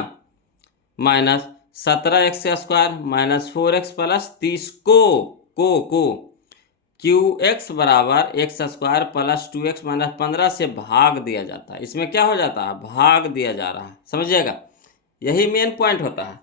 minus 17x square minus 4x plus 30 को क्यू एक्स बराबर x square plus 2x minus 15 से भाग दिया जाता है। इसमें क्या हो जाता है, भाग दिया जा रहा है, समझिएगा, यही मेन पॉइंट होता है।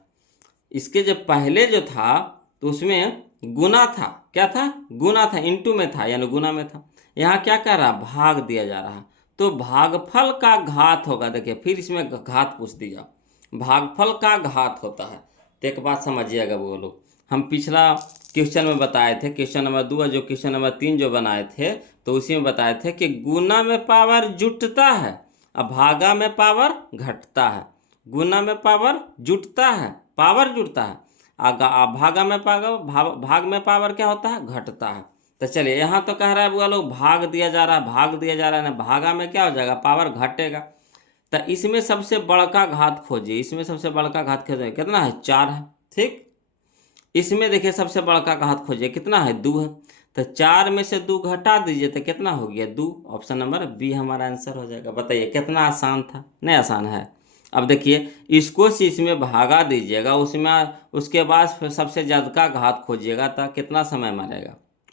इसके जो पहले जो था तो उसमें गुना था, क्या था गुना था, इनटू में था यानी गुना में था। यहाँ क्या कर रहा, भाग दिया जा रहा है, तो भागफल का घात होगा। देखिए फिर इसमें घात पूछ दिया, भागफल का घात होता है। तो एक बात समझिएगा बोलो, हम पिछला क्वेश्चन में बताए थे, क्वेश्चन नंबर 2 जो क्वेश्चन नंबर 3 जो बनाए थे, तो उसी में बताए थे कि गुना में पावर जुटता है और भागा में पावर घटता है। गुना में पावर जुटता है, पावर जुटता है, भागा में पावर भाग में पावर क्या होता है, घटता है। तो चलिए यहाँ तो कह रहा है वो लोग भाग दिया जा रहा है, भाग दिया जा रहा है ना, भागा में क्या हो जाएगा पावर घटेगा। तो इसमें सबसे बड़का घात खोजिए, इसमें सबसे बड़का घात खोजिए कितना है 4 है, ठीक। इसमें देखिए सबसे बड़का घात खोजिए कितना है 2 है, तो 4 में से 2 घटा दीजिए तो कितना हो गया 2। ऑप्शन नंबर बी हमारा आंसर हो जाएगा। बताइए कितना आसान था, नहीं आसान है। अब देखिए इसको से इसमें भागा दीजिएगा, उसमें उसके बाद फिर सबसे ज़्यादा घात खोजिएगा तो कितना समय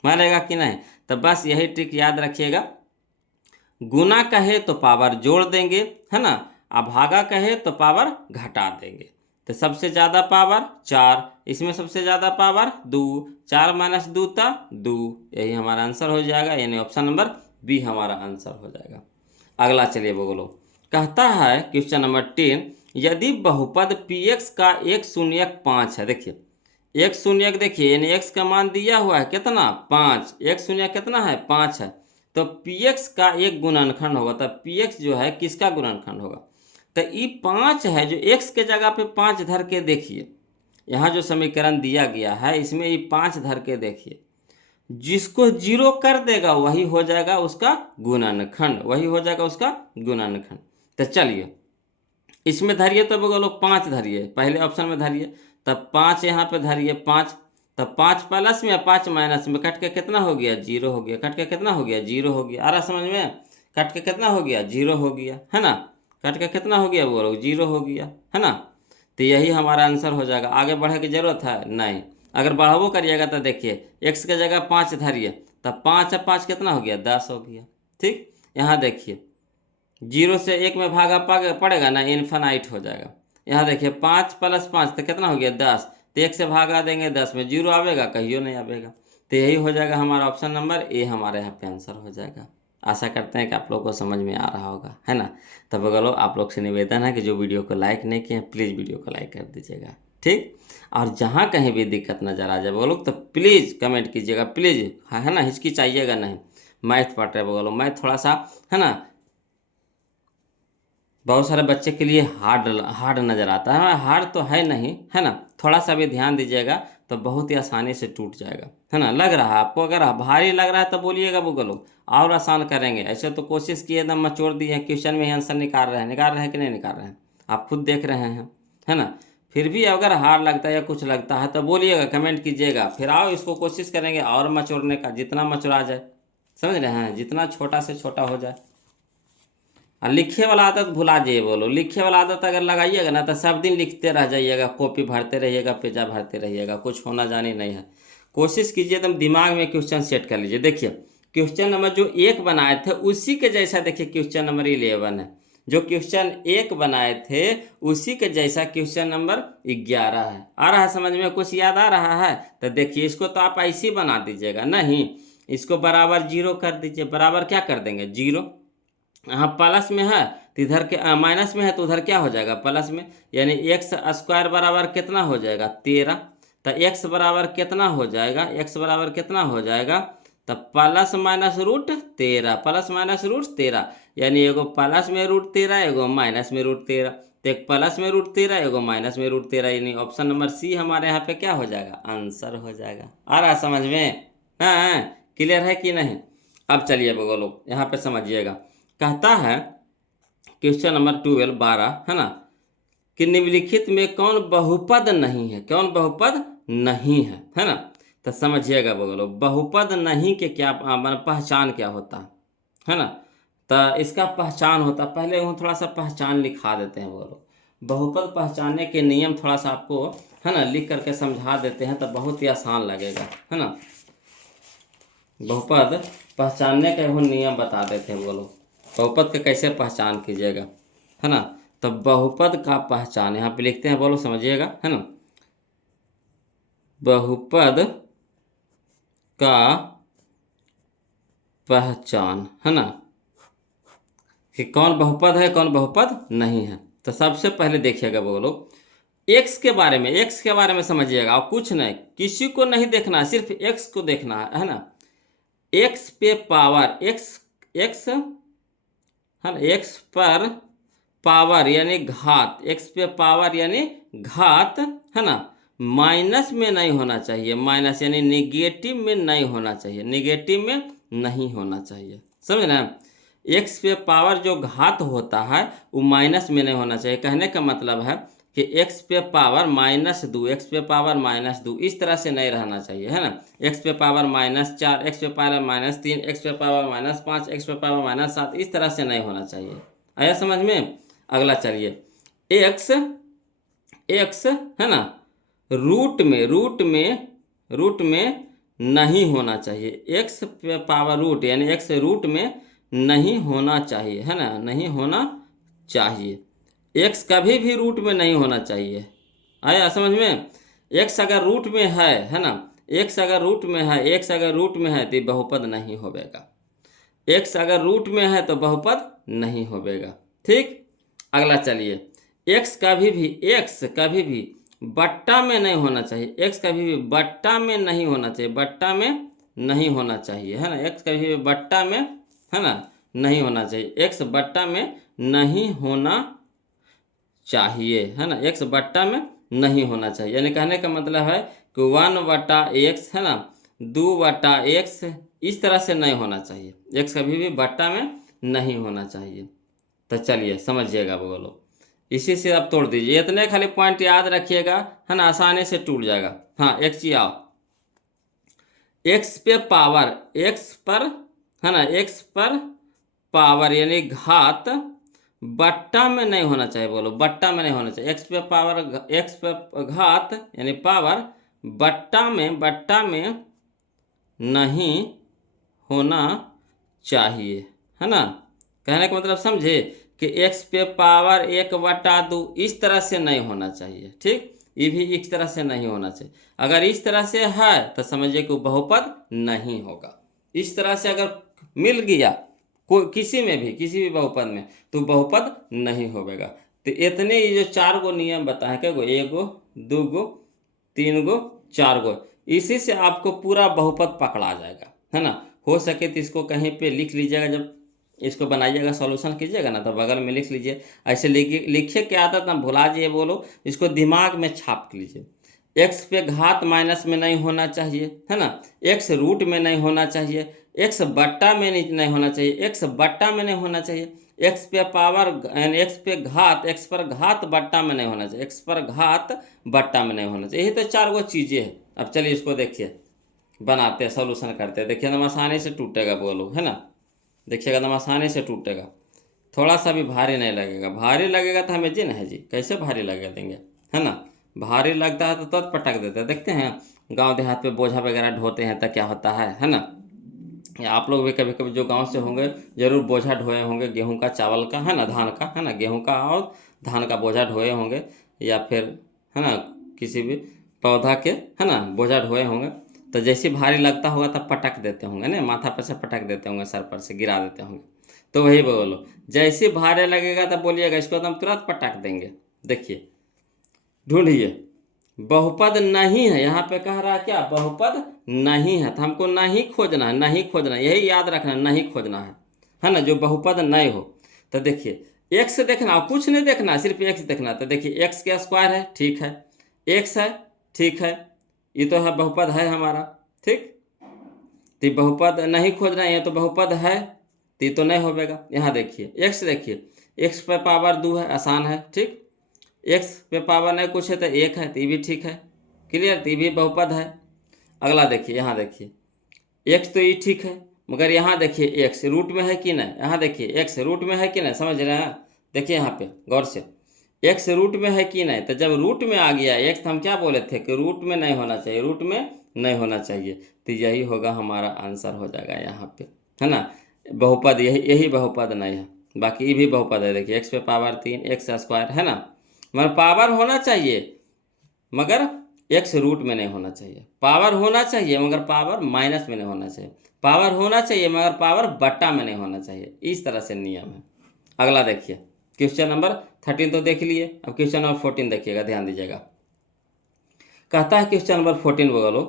मारेगा कि नहीं। तो बस यही ट्रिक याद रखिएगा, गुना कहे तो पावर जोड़ देंगे है ना, अब भागा कहे तो पावर घटा देंगे। तो सबसे ज़्यादा पावर 4, इसमें सबसे ज़्यादा पावर 2, 4 माइनस 2 था 2, यही हमारा आंसर हो जाएगा, यानी ऑप्शन नंबर बी हमारा आंसर हो जाएगा। अगला चलिए बोलो, कहता है क्वेश्चन नंबर 10 यदि बहुपद पी एक्स का एक शून्यक 5 है। देखिए एक शून्यक, देखिए यानी एक्स का मान दिया हुआ है कितना 5, एक शून्यक कितना है 5 है, तो पी एक्स का एक गुणनखंड होगा। तो पी एक्स जो है किसका गुणनखंड होगा, तो ये 5 है जो x के जगह पे 5 धर के देखिए, यहाँ जो समीकरण दिया गया है इसमें ये 5 धर के देखिए, जिसको 0 कर देगा वही हो जाएगा उसका गुणनखंड, वही हो जाएगा उसका गुणनखंड। तो चलिए इसमें धरिए, तो बोलो 5 धरिए, पहले ऑप्शन में धरिए, तब 5 यहाँ पे धरिए 5, तब 5 प्लस में 5 माइनस में कट के कितना हो गया 0 हो गया, कट के कितना हो गया 0 हो गया। आ रहा समझ में, कट के कितना हो गया 0 हो गया है ना, कट का कितना हो गया बोलो 0 हो गया है ना। तो यही हमारा आंसर हो जाएगा। आगे बढ़े की जरूरत है नहीं। अगर बढ़ावो करिएगा तो देखिए x के जगह 5 धरिए, तब 5 है 5 कितना हो गया 10 हो गया। ठीक, यहाँ देखिए 0 से 1 में भागा पड़ेगा ना, इन्फिनाइट हो जाएगा। यहाँ देखिए 5 + 5 तो कितना हो गया 10, तो 1 से भागा देंगे 10 में 0 आवेगा, कहियो नहीं आवेगा। तो यही हो जाएगा हमारा ऑप्शन नंबर ए, हमारे यहाँ पे आंसर हो जाएगा। आशा करते हैं कि आप लोग को समझ में आ रहा होगा, है ना। तब अगर आप लोग से निवेदन है कि जो वीडियो को लाइक नहीं किए प्लीज़ वीडियो को लाइक कर दीजिएगा। ठीक, और जहाँ कहीं भी दिक्कत नज़र आ जाए वो लोग तो प्लीज़ कमेंट कीजिएगा, प्लीज़, है ना, हिचकिचाइएगा नहीं। मैथ पढ़ रहे बोलो, मैथ थोड़ा सा, है ना, बहुत सारे बच्चे के लिए हार्ड नज़र आता है। हार्ड तो है नहीं, है ना, थोड़ा सा भी ध्यान दीजिएगा तो बहुत ही आसानी से टूट जाएगा, है ना। लग रहा है आपको, अगर भारी लग रहा है तो बोलिएगा वो लोग और आसान करेंगे। ऐसे तो कोशिश किए एकदम मचोड़ दिए हैं, क्वेश्चन में ही आंसर निकाल रहे हैं कि नहीं निकाल रहे हैं, आप खुद देख रहे हैं, है ना। फिर भी अगर हार्ड लगता है या कुछ लगता है तो बोलिएगा, कमेंट कीजिएगा, फिर आओ इसको कोशिश करेंगे और मचोड़ने का, जितना मचोड़ा जाए, समझ रहे हैं, जितना छोटा से छोटा हो जाए। और लिखे वाला आदत भुला जाइए बोलो, लिखे वाला आदत अगर लगाइएगा ना तो सब दिन लिखते रह जाइएगा, कॉपी भरते रहिएगा, पेजा भरते रहिएगा, कुछ होना जानी नहीं है। कोशिश कीजिए एकदम दिमाग में क्वेश्चन सेट कर लीजिए। देखिए क्वेश्चन नंबर जो 1 बनाए थे उसी के जैसा देखिए क्वेश्चन नंबर 11 है। जो क्वेश्चन 1 बनाए थे उसी के जैसा क्वेश्चन नंबर 11 है। आ रहा है समझ में, कुछ याद आ रहा है? तो देखिए इसको तो आप ऐसे ही बना दीजिएगा, नहीं इसको बराबर 0 कर दीजिए। बराबर क्या कर देंगे 0, हाँ प्लस में है तो इधर के माइनस में है तो उधर क्या हो जाएगा प्लस में, यानी x² बराबर कितना हो जाएगा 13। तो x बराबर कितना हो जाएगा, x बराबर कितना हो जाएगा, तो plus minus root 13, plus minus root 13, यानी एगो प्लस में रूट 13 एगो माइनस में रूट 13, तो एक प्लस में रूट 13 एगो माइनस में रूट 13, यानी ऑप्शन नंबर सी हमारे यहाँ पे क्या हो जाएगा आंसर हो जाएगा। आ रहा है समझ में? हाँ, क्लियर है कि नहीं? अब चलिए बोलो यहाँ पे समझिएगा। कहता है क्वेश्चन नंबर 12 है ना, कि निम्नलिखित में कौन बहुपद नहीं है, कौन बहुपद नहीं है ना। तो समझिएगा बोलो बहुपद नहीं के क्या पहचान क्या होता है ना। तो इसका पहचान होता, पहले वो थोड़ा सा पहचान लिखा देते हैं बोलो। बहुपद पहचानने के नियम थोड़ा सा आपको, है ना, लिख करके समझा देते हैं तो बहुत ही आसान लगेगा, है ना। बहुपद पहचानने के वो नियम बता देते हैं बोलो, बहुपद का कैसे पहचान कीजिएगा, है ना। तो बहुपद का पहचान यहाँ पे लिखते हैं बोलो, समझिएगा, है ना। बहुपद का पहचान, है ना, कि कौन बहुपद है कौन बहुपद नहीं है। तो सबसे पहले देखिएगा बोलो एक्स के बारे में, एक्स के बारे में समझिएगा और कुछ नहीं, किसी को नहीं देखना है, सिर्फ एक्स को देखना है ना। एक्स पे पावर एक्स है ना, एक्स पर पावर यानी घात, एक्स पे पावर यानी घात, है ना, माइनस में नहीं होना चाहिए, माइनस यानी निगेटिव में नहीं होना चाहिए, निगेटिव में नहीं होना चाहिए, समझ ना। एक्स पे पावर जो घात होता है वो माइनस में नहीं होना चाहिए। कहने का मतलब है कि एक्स पे पावर -2, एक्स पे पावर -2 इस तरह से नहीं रहना चाहिए, है ना। एक्स पे पावर -4, एक्स पे पावर -3, एक्स पे पावर -5, एक्स पे पावर -7 इस तरह से नहीं होना चाहिए। आया समझ में? अगला चलिए एक्स है ना, रूट में नहीं होना चाहिए। एक्स पे पावर रूट यानी एक्स रूट में नहीं होना चाहिए, है ना, नहीं होना चाहिए। एक्स कभी भी रूट में नहीं होना चाहिए। आया समझ में? एक्स अगर रूट में है ना, एक्स अगर रूट में है, एक्स अगर रूट में है तो बहुपद नहीं होगा। एक्स अगर रूट में है तो बहुपद नहीं होगा। ठीक, अगला चलिए एक्स कभी भी बट्टा में नहीं होना चाहिए, एक्स कभी भी बट्टा में नहीं होना चाहिए, बट्टा में नहीं होना चाहिए, है ना। एक्स कभी भी बट्टा में, है ना, नहीं होना चाहिए, एक्स बट्टा में नहीं होना चाहिए, है ना, एक्स बट्टा में नहीं होना चाहिए। यानी कहने का मतलब है कि 1/x, है ना, 2/x इस तरह से नहीं होना चाहिए, एक्स कभी भी बट्टा में नहीं होना चाहिए। तो चलिए समझिएगा बोलो, इसी से आप तोड़ दीजिए, इतने खाली पॉइंट याद रखिएगा, है ना, आसानी से टूट जाएगा। हाँ एक चीज आओ, एक्स पे पावर, एक्स पर, है ना, एक्स पर पावर यानी घात बट्टा में नहीं होना चाहिए, बोलो बट्टा में नहीं होना चाहिए। एक्स पे पावर, एक्स पे घात यानी पावर बट्टा में नहीं होना चाहिए, है ना। कहने का मतलब समझे कि एक्स पे पावर 1/2 इस तरह से नहीं होना चाहिए, ठीक। ये भी इस तरह से नहीं होना चाहिए। अगर इस तरह से है तो समझिए कि बहुपद नहीं होगा। इस तरह से अगर मिल गया कोई किसी में भी, किसी भी बहुपद में, तो बहुपद नहीं होगा। तो इतने ये जो 4 गो नियम बताए, क्या गो, 1 गो, 2 गो, 3 गो, 4 गो, इसी से आपको पूरा बहुपद पकड़ा जाएगा, है ना। हो सके तो इसको कहीं पे लिख लीजिएगा, जब इसको बनाइएगा सॉल्यूशन कीजिएगा ना, तो बगल में लिख लीजिए। ऐसे लिखे की आदत ना भुला जाइए, बोलो इसको दिमाग में छाप लीजिए। एक्स पे घात माइनस में नहीं होना चाहिए, है ना। एक्स रूट में नहीं होना चाहिए, एक्स बट्टा में नहीं होना चाहिए, एक्स बट्टा में नहीं होना चाहिए, एक्स पे पावर यानी एक्स पे घात, एक्स पर घात बट्टा में नहीं होना चाहिए, एक्स पर घात बट्टा में नहीं होना चाहिए। यही तो 4 गो चीज़ें हैं। अब चलिए इसको देखिए, बनाते हैं, सोल्यूशन करते हैं। देखिए एकदम आसानी से टूटेगा, बोलो, है ना। देखिएगा एकदम आसानी से टूटेगा, थोड़ा सा भी भारी नहीं लगेगा। भारी लगेगा तो हमें जी नहीं जी, कैसे भारी लगा देंगे, है ना। भारी लगता है तो तुरंत पटक देते हैं। देखते हैं गांव देहात पे बोझा वगैरह ढोते हैं तो क्या होता है ना। या आप लोग भी कभी कभी जो गांव से होंगे जरूर बोझा ढोए होंगे, गेहूं का, चावल का, है ना, धान का, है ना, गेहूं का और धान का बोझा ढोए होंगे, या फिर, है ना, किसी भी पौधा के, है ना, बोझा ढोए होंगे। तो जैसे भारी लगता होगा तब पटक देते होंगे ना, माथा पर से पटक देते होंगे, सर पर से गिरा देते होंगे। तो वही बोलो, जैसे भारे लगेगा तब बोलिएगा इसको तो हम तुरंत पटक देंगे। देखिए ढूंढिए, बहुपद नहीं है, यहाँ पे कह रहा है क्या, बहुपद नहीं है, तो हमको नहीं खोजना है, नहीं खोजना है, यही याद रखना, नहीं खोजना है ना, जो बहुपद नहीं हो। तो देखिए एक्स देखना, कुछ नहीं देखना, सिर्फ एक्स देखना। तो देखिए एक्स का स्क्वायर है, ठीक है, एक्स है, ठीक है, ये तो है बहुपद है हमारा, ठीक। तो ये बहुपद नहीं खोजना है, ये तो बहुपद है, तो ये तो नहीं होगा। यहाँ देखिए एक्स, देखिए एक्स पे पावर 2 है, आसान है, ठीक। एक्स पे पावर नहीं कुछ है तो 1 है, तो ये भी ठीक है, क्लियर, तो ये भी बहुपद है। अगला देखिए, यहाँ देखिए एक्स तो ये ठीक है, मगर यहाँ देखिए एक्स रूट में है कि नहीं, यहाँ देखिए एक्स रूट में है कि नहीं, समझ रहे हैं। देखिए यहाँ पे गौर से, एक्स रूट में है कि नहीं, तो जब रूट में आ गया एक्स, हम क्या बोले थे कि रूट में नहीं होना चाहिए, रूट में नहीं होना चाहिए, तो यही होगा हमारा आंसर हो जाएगा यहाँ पे, है ना। बहुपद यही यही बहुपद नहीं है, बाकी ये भी बहुपद है। देखिए एक्स पे पावर 3, एक्स स्क्वायर, है ना, मगर पावर होना चाहिए, मगर एक्स रूट में नहीं होना चाहिए। पावर होना चाहिए मगर पावर माइनस में नहीं होना चाहिए, पावर होना चाहिए मगर पावर बट्टा में नहीं होना चाहिए। इस तरह से नियम है। अगला देखिए, क्वेश्चन नंबर 13 तो देख लिए, अब क्वेश्चन नंबर 14 देखिएगा, ध्यान दीजिएगा। कहता है क्वेश्चन नंबर 14 बोलो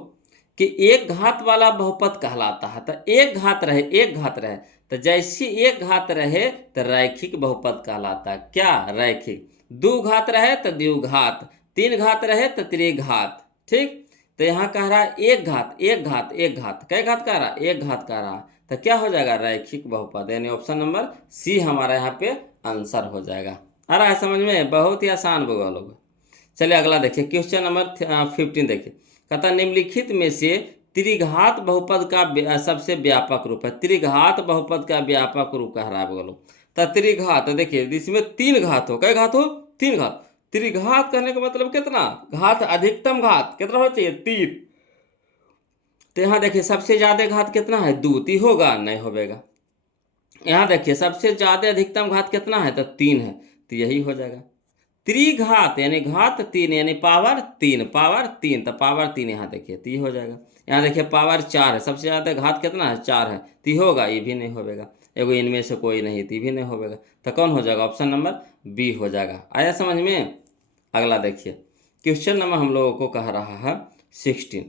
कि एक घात वाला बहुपद कहलाता है। तो एक घात रहे, एक घात रहे, तो जैसी एक घात रहे तो रैखिक बहुपद कहलाता है। क्या रैखिक, 2 घात रहे तो द्विघात, 3 घात रहे तो त्रिघात, ठीक। तो यहाँ कह रहा है एक घात, एक घात, एक घात, कै घात कह रहा है, एक घात कह रहा है, तो क्या हो जाएगा, रैखिक बहुपद, यानी ऑप्शन नंबर सी हमारा यहाँ पे आंसर हो जाएगा। आ रहा है समझ में, बहुत ही आसान होगा लोग। चलिए अगला देखिए, क्वेश्चन नंबर 15 देखिए। कहता निम्नलिखित में से त्रिघात बहुपद का सबसे व्यापक रूप है। त्रिघात बहुपद का व्यापक रूप कह रहा है, बोलो। तो त्रिघात देखिए, इसमें 3 घात हो, कई घात हो, 3 घात। त्रिघात कहने का मतलब कितना घात, अधिकतम घात कितना होना चाहिए, 3। तो यहाँ देखिए सबसे ज्यादा घात कितना है, 2, ती होगा नहीं होगा। यहाँ देखिए सबसे ज्यादा अधिकतम घात कितना है, तो 3 है, तो यही हो जाएगा। त्रिघात यानी घात 3 यानी पावर 3, पावर 3, तो पावर 3 यहाँ देखिए, तो ये हो जाएगा। यहाँ देखिए पावर 4 है, सबसे ज़्यादा घात कितना है, 4 है, तो ये होगा, ये भी नहीं होगा। एगो इनमें से कोई नहीं, तो ये भी नहीं होगा, तो कौन हो जाएगा, ऑप्शन नंबर बी हो जाएगा। आया समझ में। अगला देखिए, क्वेश्चन नंबर हम लोगों को कह रहा है 16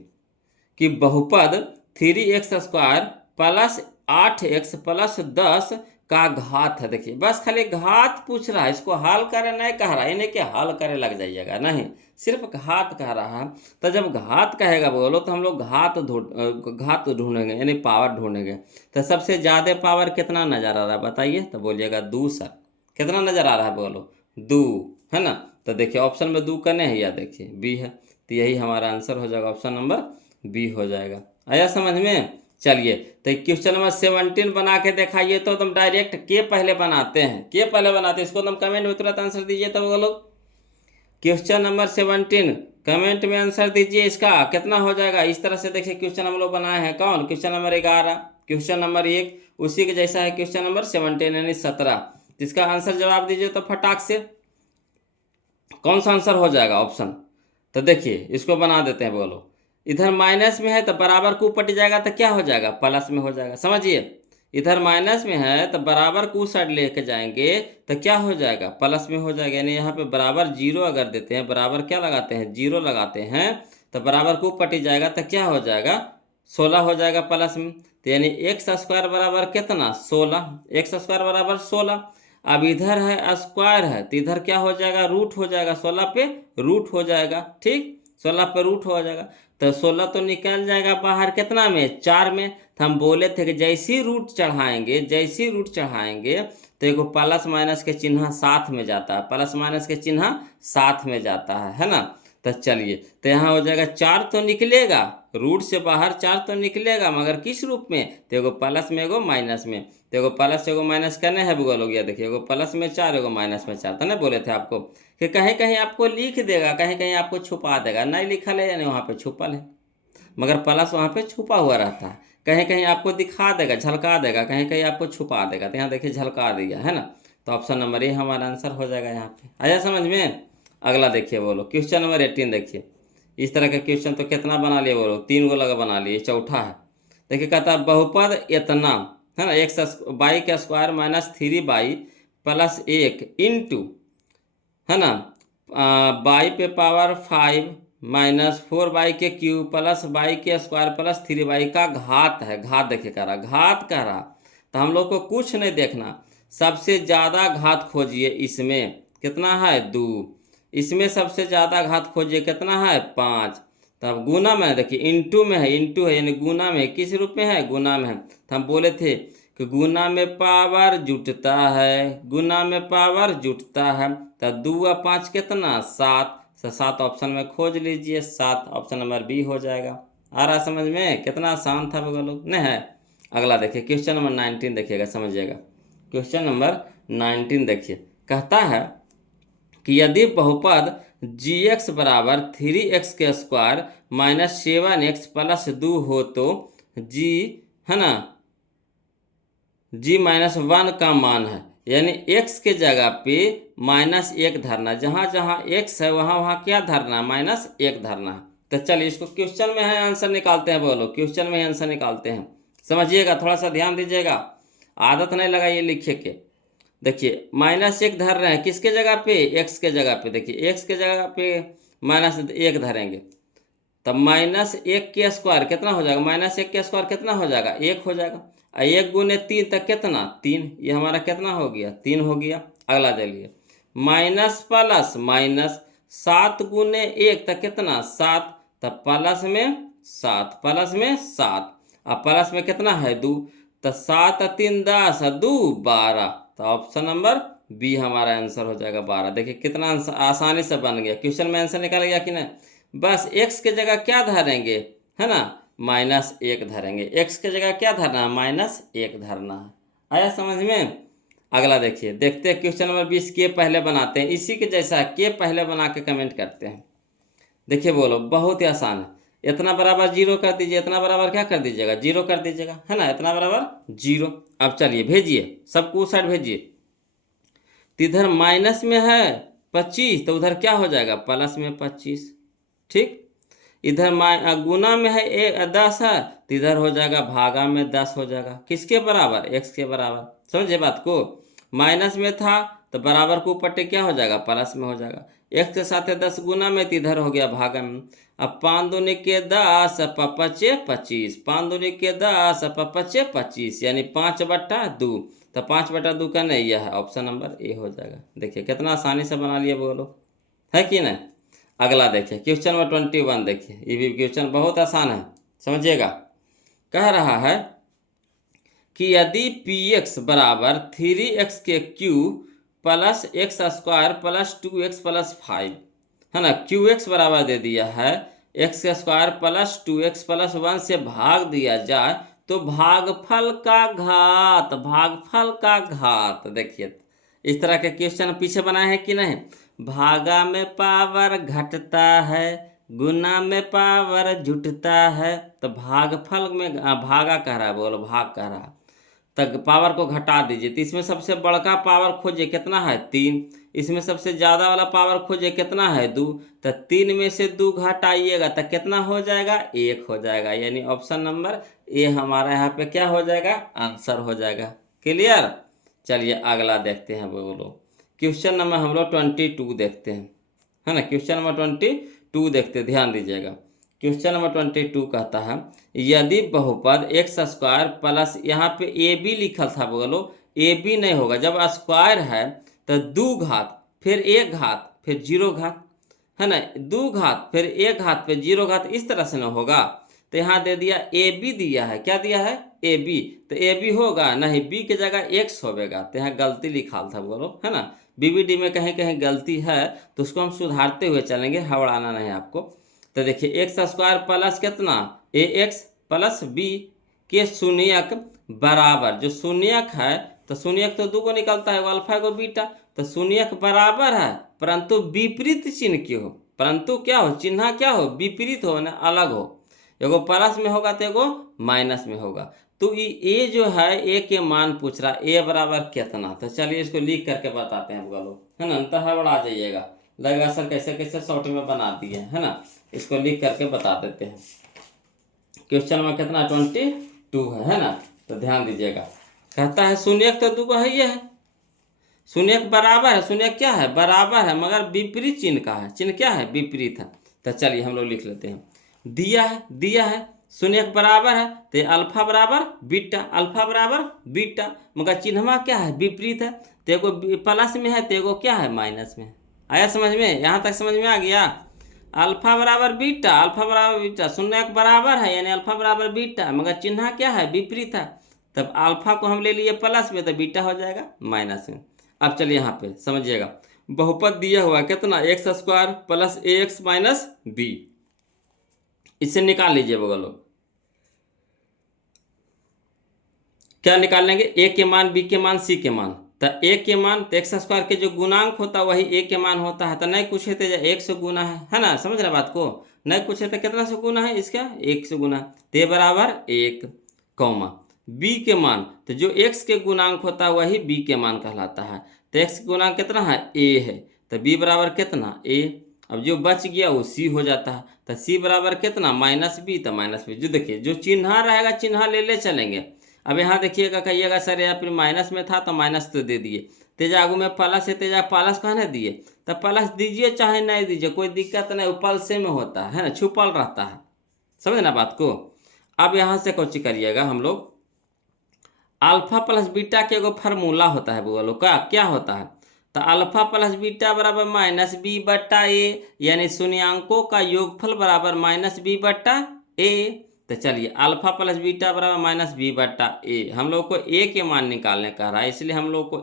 कि बहुपद 3x² प्लस 8x प्लस 10 का घात है। देखिए बस खाली घात पूछ रहा है, इसको हल करे नहीं कह रहा है, इन्हें कि हल करे लग जाइएगा, नहीं, सिर्फ घात कह रहा है। तो जब घात कहेगा बोलो तो हम लोग घात ढूंढेंगे, यानी पावर ढूंढेंगे। तो सबसे ज़्यादा पावर कितना नज़र आ रहा है बताइए, तो बोलिएगा 2 सर। कितना नज़र आ रहा है, बोलो 2, है ना। तो देखिए ऑप्शन में 2 करने हैं, या देखिए बी है, तो यही हमारा आंसर हो जाएगा, ऑप्शन नंबर बी हो जाएगा। आया समझ में। चलिए, तो क्वेश्चन नंबर 17 बना के दिखाइए। तो तुम डायरेक्ट के पहले बनाते हैं, के पहले बनाते हैं, इसको तुम कमेंट में तुरंत आंसर दीजिए। तो वो लोग क्वेश्चन नंबर 17 कमेंट में आंसर दीजिए। इसका कितना हो जाएगा? इस तरह से देखिए क्वेश्चन हम लोग बनाए हैं। कौन? क्वेश्चन नंबर 11, क्वेश्चन नंबर 1 उसी के जैसा है क्वेश्चन नंबर 17 यानी 17। इसका आंसर जवाब दीजिए तो फटाक से कौन सा आंसर हो जाएगा ऑप्शन। तो देखिए इसको बना देते हैं। बोलो, इधर माइनस में है तो बराबर को पट जाएगा तो क्या हो जाएगा? प्लस में हो जाएगा। समझिए, इधर माइनस में है तो बराबर को साइड लेके जाएंगे तो क्या हो जाएगा? प्लस में हो जाएगा। यानी यहाँ पे बराबर जीरो अगर देते हैं, बराबर क्या लगाते हैं? जीरो लगाते हैं, तो बराबर को पटी जाएगा तो क्या हो जाएगा? 16 हो जाएगा प्लस में। तो यानी एक्स स्क्वायर बराबर कितना? 16। एक्स स्क्वायर बराबर 16। अब इधर है स्क्वायर है तो इधर क्या हो जाएगा? रूट हो जाएगा। 16 पे रूट हो जाएगा। ठीक, 16 पे रूट हो जाएगा तो 16 तो निकल जाएगा बाहर कितना में? 4 में। तो हम बोले थे कि जैसी रूट चढ़ाएंगे, जैसी रूट चढ़ाएंगे तो एगो प्लस माइनस के चिन्ह साथ में जाता है, प्लस माइनस के चिन्ह साथ में जाता है ना। तो चलिए, तो यहाँ हो जाएगा 4 तो निकलेगा, रूट से बाहर 4 तो निकलेगा, मगर किस रूप में? तो एगो प्लस में एगो माइनस में। तो एगो प्लस एगो माइनस करने हैं भूगोल हो गया। देखिए, एगो प्लस में 4 एगो माइनस में 4 था ना, बोले थे आपको कि कहीं कहीं आपको लिख देगा, कहीं कहीं आपको छुपा देगा। नहीं लिखल है यानी वहाँ पे छुपल है, मगर प्लस वहाँ पे छुपा हुआ रहता है। कहीं कहीं आपको दिखा देगा, झलका देगा, कहीं कहीं आपको छुपा देगा। तो यहाँ देखिए झलका दिया है ना। तो ऑप्शन नंबर ए हमारा आंसर हो जाएगा यहाँ पे। आया समझ में? अगला देखिए, बोलो क्वेश्चन नंबर 18 देखिए। इस तरह का क्वेश्चन तो कितना बना लिए? बोलो 3 गो लगा बना लिए, चौथा है। देखिए कहता है बहुपद इतना है ना, एक्स बाई का square minus 3y plus 1 into है ना बाई पे पावर 5 माइनस 4y के क्यूब प्लस y के स्क्वायर प्लस 3y का घात है। घात देखिए कह रहा, घात कह रहा। तो हम लोग को कुछ नहीं देखना, सबसे ज़्यादा घात खोजिए। इसमें कितना है? 2। इसमें सबसे ज़्यादा घात खोजिए, कितना है? 5। तब गुना में देखिए इंटू में है, इंटू है यानी गुना में। किस रूप में है? गुना में है। तो हम बोले थे कि गुना में पावर जुटता है, गुना में पावर जुटता है। तो 2 और 5 कितना? 7। तो 7 ऑप्शन में खोज लीजिए, 7 ऑप्शन नंबर बी हो जाएगा। आ रहा समझ में? कितना आसान था वो लोग नहीं है। अगला देखिए क्वेश्चन नंबर 19 देखिएगा, समझिएगा। क्वेश्चन नंबर 19 देखिए, कहता है कि यदि बहुपद gx बराबर 3x के स्क्वायर माइनस 7x प्लस 2 हो तो g है ना g माइनस 1 का मान है। यानी x के जगह पे -1 धरना, जहाँ जहाँ x है वहाँ वहाँ क्या धरना? -1 धरना है। तो चलिए इसको क्वेश्चन में है आंसर निकालते हैं। बोलो क्वेश्चन में आंसर निकालते हैं। समझिएगा, थोड़ा सा ध्यान दीजिएगा, आदत नहीं लगाइए लिखे के। देखिए -1 धर रहे हैं किसके जगह पे? x के जगह पे। देखिए x के जगह पे -1 धरेंगे तब -1 के स्क्वायर कितना हो जाएगा? -1 के स्क्वायर कितना हो जाएगा? 1 हो जाएगा। 1 गुने 3 तक कितना? 3। ये हमारा कितना हो गया? 3 हो गया। अगला चलिए, माइनस प्लस माइनस 7 गुने 1 तक कितना? 7। तब प्लस में 7, प्लस में 7, अब प्लस में कितना है? 2। तो 7 और 3 10 और 2 12। तो ऑप्शन नंबर बी हमारा आंसर हो जाएगा 12। देखिए कितना आसानी से बन गया। क्वेश्चन में आंसर निकल गया कि नहीं? बस x के जगह क्या धरेंगे है ना? -1 धरेंगे। x के जगह क्या धरना है? -1 धरना है। आया समझ में? अगला देखिए, देखते हैं क्वेश्चन नंबर 20 के पहले बनाते हैं। इसी के जैसा के पहले बना के कमेंट करते हैं। देखिए बोलो, बहुत ही आसान है। इतना बराबर 0 कर दीजिए, इतना बराबर क्या कर दीजिएगा? 0 कर दीजिएगा है ना, इतना बराबर 0। अब चलिए भेजिए, सबको उस साइड भेजिए। तो इधर माइनस में है 25 तो उधर क्या हो जाएगा? प्लस में 25। ठीक, इधर गुना में है 10 है तो इधर हो जाएगा भागा में 10 हो जाएगा। किसके बराबर? x के बराबर। समझे बात को? माइनस में था तो बराबर को ऊपर क्या हो जाएगा? प्लस में हो जाएगा। x के साथ 10 गुना में तो इधर हो गया भागा में। अब 5 दूनी के 10 पचे 25, 5 दूनी के 10 पचे 25 यानी 5/2। तो 5/2 का नहीं, यह है ऑप्शन नंबर ए हो जाएगा। देखिए कितना आसानी से बना लिए बोलो, है कि नहीं? अगला देखिए क्वेश्चन नंबर 21 देखिए, ये भी क्वेश्चन बहुत आसान है, समझिएगा। कह रहा है कि यदि px बराबर 3x के cube plus x square plus 2x plus 5 है ना, qx बराबर दे दिया है x के स्क्वायर प्लस 2x प्लस 1 से भाग दिया जाए तो भागफल का घात, भागफल का घात। देखिए इस तरह के क्वेश्चन पीछे बनाए हैं कि नहीं। भागा में पावर घटता है, गुना में पावर जुटता है। तो भागफल में भागा कह रहा है, बोलो भाग कह रहा है, तक पावर को घटा दीजिए। तो इसमें सबसे बड़का पावर खोजिए, कितना है 3। इसमें सबसे ज़्यादा वाला पावर खोजिए, कितना है 2। तो 3 में से 2 घटाइएगा तो कितना हो जाएगा, 1 हो जाएगा। यानी ऑप्शन नंबर ए हमारा यहाँ पे क्या हो जाएगा, आंसर हो जाएगा। क्लियर। चलिए अगला देखते हैं, बोलो क्वेश्चन नंबर हम लोग 22 देखते हैं, है ना। क्वेश्चन नंबर 22 देखते, ध्यान दीजिएगा। क्वेश्चन नंबर 22 कहता है यदि बहुपद एक्स स्क्वायर प्लस, यहाँ पे ए बी लिखल था, बोलो ए बी नहीं होगा। जब स्क्वायर है तो 2 घात फिर 1 घात फिर 0 घात, है ना। 2 घात फिर 1 घात फिर 0 घात, इस तरह से ना होगा। तो यहाँ दे दिया ए बी दिया है, क्या दिया है ए बी। तो ए बी होगा नहीं, बी की जगह एक्स होगा। तो यहाँ गलती लिखा था, बोलो है ना। बीबीडी में कहीं कहीं गलती है तो उसको हम सुधारते हुए चलेंगे, हवड़ाना नहीं आपको। तो देखिए एक्स स्क्वायर प्लस कितना ए एक्स प्लस बी के शून्यक बराबर, जो शून्यक है तो शून्यक तो 2 को निकलता है, अल्फा को बीटा। तो शून्यक बराबर है परंतु विपरीत चिन्ह की हो, परंतु क्या हो, चिन्ह क्या हो, विपरीत हो ना, अलग हो। एगो प्लस में होगा तो एगो माइनस में होगा। तो ये जो है ए के मान पूछ रहा, ए बराबर कितना। तो चलिए इसको लिख करके बताते हैं आप लोग, है ना। अंतर हड़बड़ा जाइएगा, लगेगा सर कैसे कैसे शॉर्ट में बना दिए, है ना। इसको लिख करके बता देते हैं। क्वेश्चन में कितना 22 है ना। तो ध्यान दीजिएगा, कहता है शून्यक तो 2 को है, ये है शून्यक बराबर है, शून्यक क्या है, बराबर है मगर विपरीत चिन्ह का है, चिन्ह क्या है, विपरीत है। तो चलिए हम लोग लिख लेते हैं, दिया है शून्यक बराबर है तो अल्फा बराबर बीटा, अल्फा बराबर बीटा, मगर चिन्हवा क्या है, विपरीत है। तो एगो प्लस में है तो एगो क्या है, माइनस में है। आया समझ में, यहाँ तक समझ में आ गया। अल्फा बराबर बीटा, अल्फा बराबर बीटा, शून्यक बराबर है यानी अल्फा बराबर बीटा, मगर चिन्ह क्या है, विपरीत है। तब अल्फा को हम ले लिए प्लस में तो बीटा हो जाएगा माइनस में। अब चलिए यहाँ पे समझिएगा, बहुपद दिया हुआ कितना एक्स स्क्वायर प्लस ए एक्स माइनस बी, इसे निकाल लीजिए बगल। क्या निकाल लेंगे, ए के मान, बी के मान, सी के मान। तो ए के मान तो एक्स स्क्वायर के जो गुणांक होता है वही ए के मान होता है। तो नहीं कुछ है तो 1 से गुना है ना, समझ रहे बात को। नहीं कुछ है तो कितना से गुना है, इसका 1 से गुना, तो बराबर 1 कौमा बी के मान, तो जो एक्स के गुणांक होता है वही बी के मान कहलाता है। तो एक्स के गुणांक कितना है, ए है, तो बी बराबर कितना ए। अब जो बच गया वो सी हो जाता है। तो सी बराबर कितना माइनस बी, तो माइनस बी। जो देखिए जो चिन्ह रहेगा चिन्ह ले ले चलेंगे। अब यहाँ देखिएगा, कहिएगा सर या फिर माइनस में था तो माइनस तो दे दिए, तेजा आगू में प्लस है, तेजा प्लस कहने दिए तो प्लस दीजिए चाहे नहीं दीजिए, कोई दिक्कत नहीं, ऊपर से में होता है ना, छुपल रहता है, समझ ना बात को। अब यहाँ से कुछ करिएगा हम लोग, अल्फा प्लस बीटा के एगो फार्मूला होता है, बोलो का क्या होता है। तो अल्फा प्लस बीटा बराबर माइनस बी बट्टा ए, यानी शून्यांकों का योगफल बराबर माइनस बी बट्टा ए। तो चलिए अल्फा प्लस बीटा बराबर माइनस बी बट्टा ए, हम लोग को ए के मान निकालने कह रहा है, इसलिए हम लोग को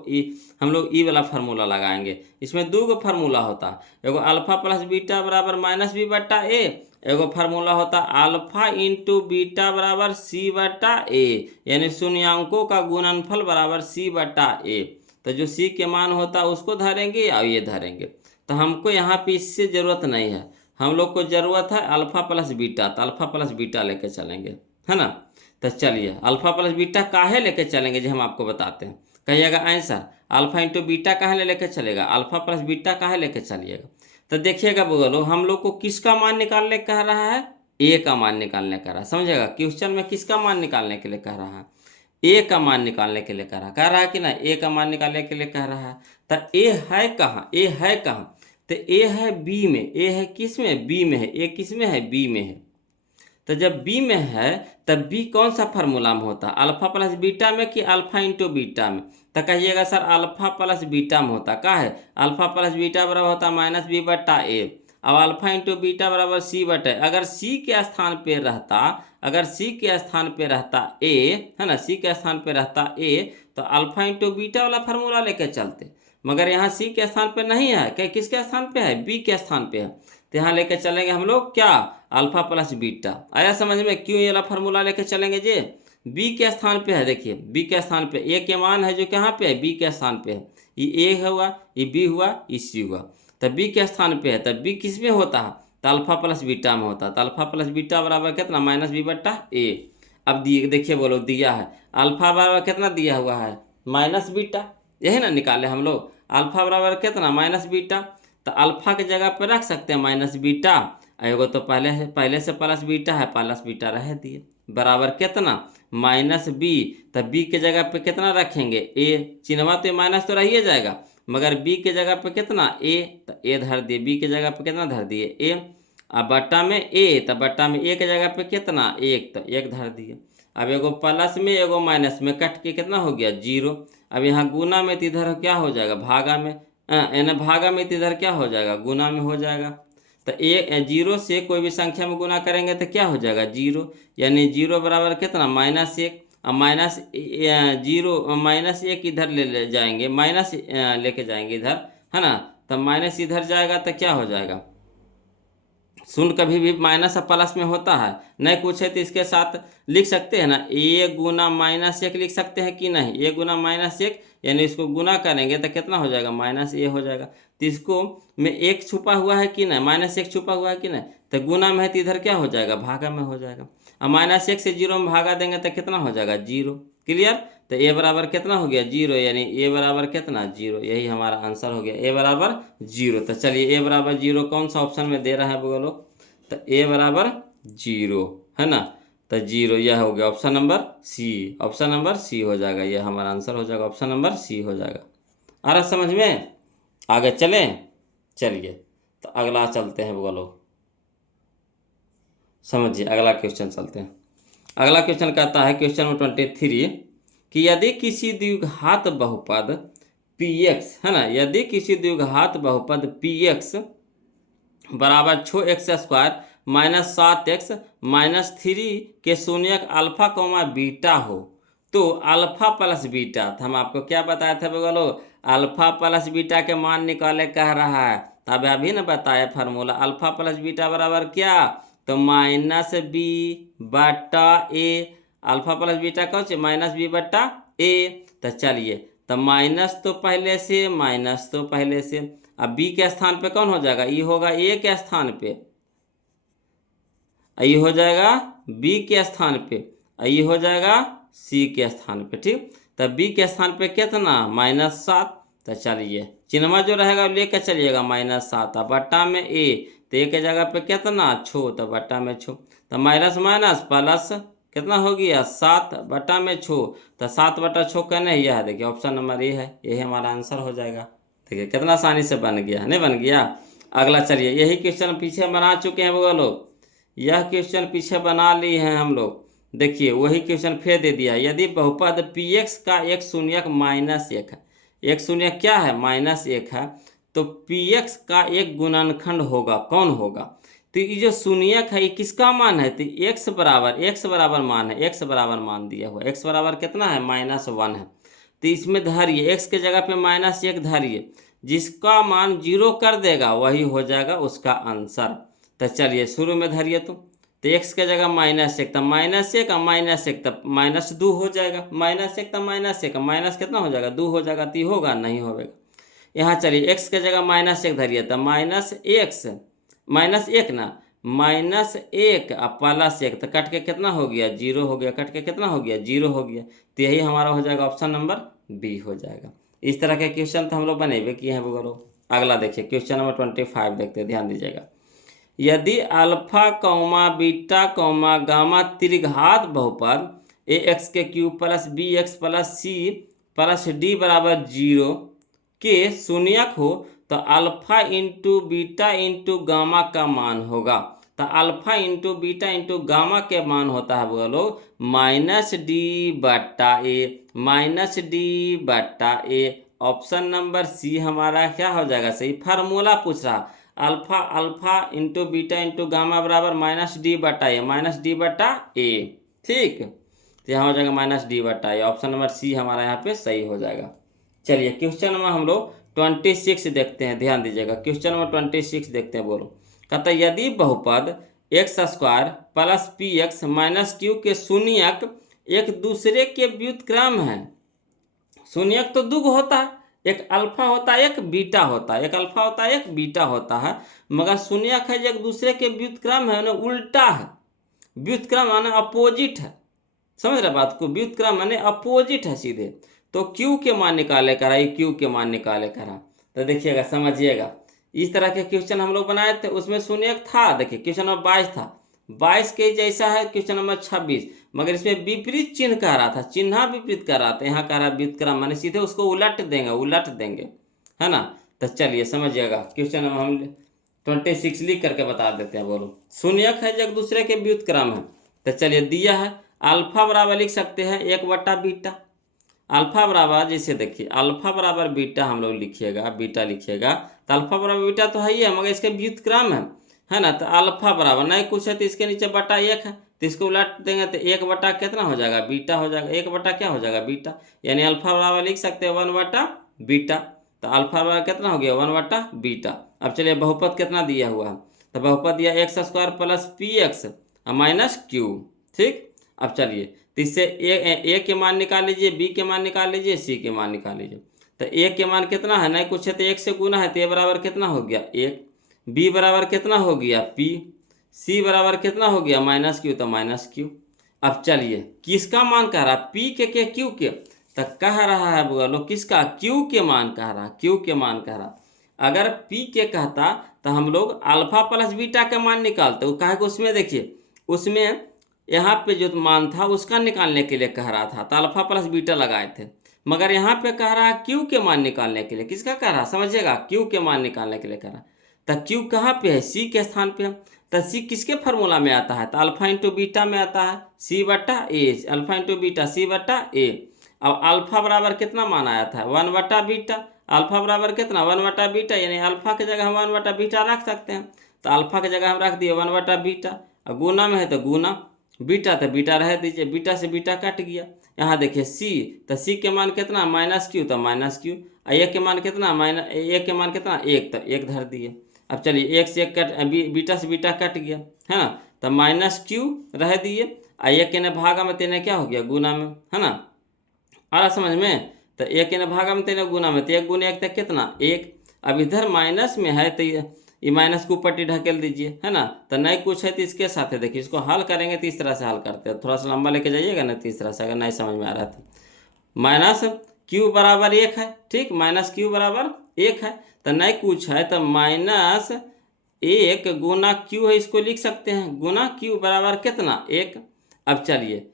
हम लोग ई वाला फार्मूला लगाएंगे। इसमें 2 गो फार्मूला होता है, एगो अल्फा प्लस बीटा बराबर माइनस बी बट्टा ए, एगो फार्मूला होता अल्फा इंटू बीटा बराबर सी बट्टा ए, यानी शून्यांकों का गुणनफल बराबर सी बट्टा ए। तो जो सी के मान होता है उसको धरेंगे और ये धरेंगे। तो हमको यहाँ पे इससे ज़रूरत नहीं है, हम लोग को ज़रूरत है अल्फा प्लस बीटा, तो अल्फा प्लस बीटा लेके चलेंगे, है ना। तो चलिए अल्फा प्लस बीटा काहे लेके चलेंगे जो हम आपको बताते हैं। कहिएगा आंसर अल्फा इंटू बीटा काहे लेके चलेगा, अल्फा प्लस बीटा काहे लेके चलिएगा। तो देखिएगा बोलो, हम लोग को किसका मान निकालने कह रहा है, ए का मान निकालने कह रहा है, समझेगा। क्वेश्चन में किसका मान निकालने के लिए कह रहा है, ए का मान निकालने के लिए कह रहा है कि ना, ए का मान निकालने के लिए कह रहा है। तो ए है कहाँ, ए है कहाँ, तो ए है बी में, ए है किस में, बी में है, ए किस में है, बी में है। तो जब बी में है तब बी कौन सा फार्मूला में होता है, अल्फा प्लस बीटा में कि अल्फा इंटू बीटा में। तो कहिएगा सर अल्फा प्लस बीटा में होता, का है अल्फा प्लस बीटा बराबर होता माइनस बी बट्टा ए। अब अल्फा इंटू बीटा बराबर सी बटे, अगर सी के स्थान पे रहता, अगर सी के स्थान पे रहता ए, है ना, सी के स्थान पे रहता ए तो अल्फा इंटू बीटा वाला फार्मूला लेके चलते, मगर यहाँ सी के स्थान पे नहीं है, क्या किसके स्थान पे है, बी के स्थान पे है। तो यहाँ लेके चलेंगे हम लोग क्या, अल्फा प्लस बीटा। आया समझ में क्यों ये वाला फार्मूला लेके चलेंगे जी। बी के स्थान पे है, देखिए बी के स्थान पे ए के मान है जो कहाँ पे है, बी के स्थान पे है। ये ए हुआ, ये बी हुआ, ये सी हुआ, तब बी के स्थान पे है, तब बी किस में होता है, तो अल्फा प्लस बीटा में होता है। तो अल्फा प्लस बीटा बराबर कितना, माइनस बी बट्टा ए। अब दिए, देखिए बोलो दिया है अल्फा बराबर कितना दिया हुआ है, माइनस बीटा, यही ना निकाले हम लोग। अल्फा बराबर कितना, माइनस बीटा, तो अल्फा की जगह पर रख सकते हैं माइनस बीटा, एगो तो पहले से प्लस बीटा है, प्लस बीटा रह दिए, बराबर कितना, माइनस बी। तब बी के जगह पे कितना रखेंगे, ए, चिन्हवा तो माइनस तो रहिए जाएगा, मगर बी के जगह पे कितना, ए, तो ए धर दिए, बी के जगह पे कितना धर दिए, ए। अब बट्टा में ए, तो बट्टा में ए के जगह पे कितना, एक, तो एक धर दिए। अब एगो प्लस में एगो माइनस में कट के कितना हो गया, जीरो। अब यहाँ गुना में तो इधर क्या हो जाएगा, भागा में, यानी भागा में तो इधर क्या हो जाएगा, गुना में हो जाएगा। तो एक जीरो से कोई भी संख्या में गुना करेंगे तो क्या हो जाएगा, जीरो, यानी जीरो बराबर कितना, माइनस एक। अब माइनस जीरो, माइनस एक इधर ले जाएंगे, माइनस लेके जाएंगे इधर, है ना, तो माइनस इधर जाएगा तो क्या हो जाएगा, शून्य कभी भी माइनस और प्लस में होता है, नहीं कुछ है तो इसके साथ लिख सकते हैं ना, ए गुना माइनस एक लिख सकते हैं कि नहीं, ए गुना माइनस एक, यानी इसको गुना करेंगे तो कितना हो जाएगा, माइनस ए हो जाएगा। तो इसको में एक छुपा हुआ है कि नहीं, माइनस एक छुपा हुआ है कि नहीं, तो गुना में है तो इधर क्या हो जाएगा, भागा में हो जाएगा। अब माइनस एक से जीरो में भागा देंगे तो कितना हो जाएगा, जीरो। क्लियर, तो ए बराबर कितना हो गया, जीरो, यानी ए बराबर कितना, जीरो, यही हमारा आंसर हो गया, ए बराबर जीरो। तो चलिए ए बराबर जीरो कौन सा ऑप्शन में दे रहा है बोलो, तो ए बराबर जीरो, है ना, तो जीरो यह हो गया option number C, option number C हो जाएगा, यह हमारा आंसर हो जाएगा, ऑप्शन नंबर सी हो जाएगा। आ रहा समझ में, आगे चलें, चलिए तो अगला चलते हैं बोलो, समझिए अगला क्वेश्चन चलते हैं। अगला क्वेश्चन कहता है क्वेश्चन नंबर 23 कि यदि किसी द्विघात बहुपद px, है ना, यदि किसी द्विघात बहुपद px बराबर 6x² माइनस 7x माइनस 3 के शून्यक अल्फा कौमा बीटा हो, तो अल्फा प्लस बीटा, तो हम आपको क्या बताया था बोलो, अल्फा प्लस बीटा के मान निकाले कह रहा है, तब अभी ना बताया फार्मूला, अल्फा प्लस बीटा बराबर क्या, तो माइनस बी बट्टा ए, अल्फा प्लस बीटा कौन से, माइनस बी बट्टा ए। तो चलिए, तो माइनस तो पहले से, माइनस तो पहले से, अब बी के स्थान पे कौन हो जाएगा, ये होगा ए के स्थान पे, ये हो जाएगा बी के स्थान पे, ये हो जाएगा सी के स्थान पे, ठीक। तब बी के स्थान पे कितना, माइनस 7, तो चलिए चिन्हवा जो रहेगा लेकर चलिएगा, माइनस 7, अब बट्टा में ए, तो ए के जगह पे कितना, 6, तो बट्टा में 6, तो माइनस माइनस प्लस कितना हो गया, 7 बट्टा में 6, तो 7 बट्टा 6 का नहीं, यह है देखिए ऑप्शन नंबर ए है, यही हमारा आंसर हो जाएगा। देखिए कितना आसानी से बन गया, नहीं बन गया। अगला चलिए, यही क्वेश्चन पीछे बना चुके हैं वो लोग, यह क्वेश्चन पीछे बना लिए हैं हम लोग, देखिए वही क्वेश्चन फिर दे दिया, यदि बहुपद px का एक शून्यक माइनस 1 है, एक शून्यक क्या है, माइनस 1 है, तो px का एक गुणनखंड होगा, कौन होगा, तो ये जो शून्यक है ये किसका मान है, तो x बराबर मान है, x बराबर मान दिया हुआ, x बराबर कितना है, -1 है, तो इसमें धरिए x के जगह पे -1 धरिए, जिसका मान 0 कर देगा वही हो जाएगा उसका आंसर। तो चलिए शुरू में धरिए, तो x के जगह -1, तब -1 और -1 तब -2 हो जाएगा, -1 तब -1, माइनस कितना हो जाएगा, 2 हो जाएगा, तो होगा नहीं होगा। यहाँ चलिए x के जगह -1 धरिए, तब -1 ना, -1 और +1, तो कट के कितना हो गया, 0 हो गया, कट के कितना हो गया, 0 हो गया, तो यही हमारा हो जाएगा ऑप्शन नंबर बी हो जाएगा। इस तरह के क्वेश्चन तो हम लोग बनेबे किए हैं बोलो। अगला देखिए क्वेश्चन नंबर 25 देखते हैं, ध्यान दीजिएगा, यदि alpha comma beta comma gamma त्रिघात बहुपद ax³ plus bx plus c plus d बराबर 0 के शून्यक हो, तो alpha into beta into gamma का मान होगा, तो alpha into beta into gamma के मान होता है बोलो -d बट्टा ए, ऑप्शन नंबर सी हमारा क्या हो जाएगा सही, फार्मूला पूछ रहा, alpha into beta into gamma बराबर -d बट्टा ए, ठीक, तो यहाँ हो जाएगा -d बट्टा ए, ऑप्शन नंबर सी हमारा यहाँ पे सही हो जाएगा। चलिए क्वेश्चन नंबर हम लोग 26 देखते हैं, ध्यान दीजिएगा, क्वेश्चन नंबर 26 देखते हैं, बोलो कहता है यदि बहुपद x² plus px minus q के शून्यक एक दूसरे के व्युत्क्रम है। शून्यक तो दुग होता है, एक अल्फा होता है एक बीटा होता है, एक अल्फा होता है एक बीटा होता है, मगर शून्यक है जो एक दूसरे के व्युत्क्रम है ना, उल्टा है। व्युत्क्रम माने अपोजिट है, समझ रहे बात को, व्युत्क्रम माने अपोजिट है सीधे। तो क्यू के मान निकाले करा, ये क्यू के मान निकाले करा। तो देखिएगा समझिएगा, इस तरह के क्वेश्चन हम लोग बनाए थे, उसमें शून्यक था। देखिए क्वेश्चन नंबर 22 था, 22 के जैसा है क्वेश्चन नंबर 26, मगर इसमें विपरीत चिन्ह कह रहा था, चिन्ह विपरीत कर रहा था। यहाँ कह रहा व्युत्क्रम माने सीधे उसको उलट देंगे, है ना। तो चलिए समझिएगा, क्वेश्चन हम 26 लिख करके बता देते हैं। बोलो, शून्यक है जो एक दूसरे के व्युत्क्रम है। तो चलिए दिया है अल्फा बराबर लिख सकते हैं 1/बीटा। अल्फा बराबर, जैसे देखिए अल्फा बराबर बीटा हम लोग लिखिएगा, बीटा लिखिएगा तो अल्फा बराबर बीटा तो है ही है, मगर इसके व्युत्क्रम है ना। तो अल्फा बराबर नहीं कुछ है तो इसके नीचे बटा 1 है, तो इसको उलट देंगे तो 1 बटा कितना हो जाएगा, बीटा हो जाएगा। 1 बटा क्या हो जाएगा, बीटा। यानी अल्फा बराबर लिख सकते हैं 1/बीटा। तो अल्फा बराबर कितना हो गया, 1/बीटा। अब चलिए बहुपद कितना दिया हुआ है, तो बहुपद दिया x² + px माइनस क्यू। ठीक, अब चलिए तो इससे ए के मान निकाल लीजिए, बी के मान निकाल लीजिए, सी के मान निकाल लीजिए। तो ए के मान कितना है, नहीं कुछ है तो 1 से गुना है, तो ए बराबर कितना हो गया 1, बी बराबर कितना हो गया पी, सी बराबर कितना हो गया -q, तो -q। अब चलिए किसका मान कह रहा, पी के क्यू के, तो कह रहा है बोलो किसका, क्यू के मान कह रहा, क्यू के मान कह रहा। अगर पी के कहता तो हम लोग अल्फा प्लस बीटा का मान निकालते, वो कहे कि उसमें देखिए उसमें यहाँ पे जो मान था उसका निकालने के लिए कह रहा था, तो अल्फा प्लस बीटा लगाए थे। मगर यहाँ पे कह रहा है क्यू के मान निकालने के लिए, किसका कह रहा समझिएगा, क्यू के मान निकालने के लिए कह रहा। तो क्यू कहाँ पे है, सी के स्थान पे है। तो सी किसके फार्मूला में आता है, तो अल्फा इंटू बीटा में आता है, c/a, alpha into beta c/a। अब अल्फा बराबर कितना मान आया था, 1/बीटा। अल्फा बराबर कितना, 1/बीटा, यानी अल्फा की जगह हम 1/बीटा रख सकते हैं। तो अल्फा की जगह हम रख दिए 1/बीटा, और गुना में है तो गुना, बीटा तो बीटा रह दीजिए, बीटा से बीटा कट गया। यहाँ देखिए सी, तो सी के मान कितना -q, तो -q। ए के मान कितना, ए के मान कितना 1, तो 1 धर दिए। अब चलिए 1 से 1 कट, बीटा से बीटा कट गया, है ना। तो -q रह दिए, ए के ने भागा में तेने क्या हो गया, गुना में, है ना। आ रहा समझ में। तो 1 के ने भागा में तेने गुना में, तो 1 × 1 तक कितना 1। अब इधर माइनस में है तो ये माइनस को पट्टी ढकेल दीजिए, है ना। तो नहीं कुछ है तो इसके साथ है, देखिए इसको हल करेंगे तो इस तरह से हल करते हैं, थोड़ा सा लंबा लेके जाइएगा ना, तीसरा से अगर नहीं समझ में आ रहा था। -q बराबर 1 है, ठीक, -q बराबर 1 है। तो नहीं कुछ है तो -1 गुना q है, इसको लिख सकते हैं, गुना q बराबर कितना 1। अब चलिए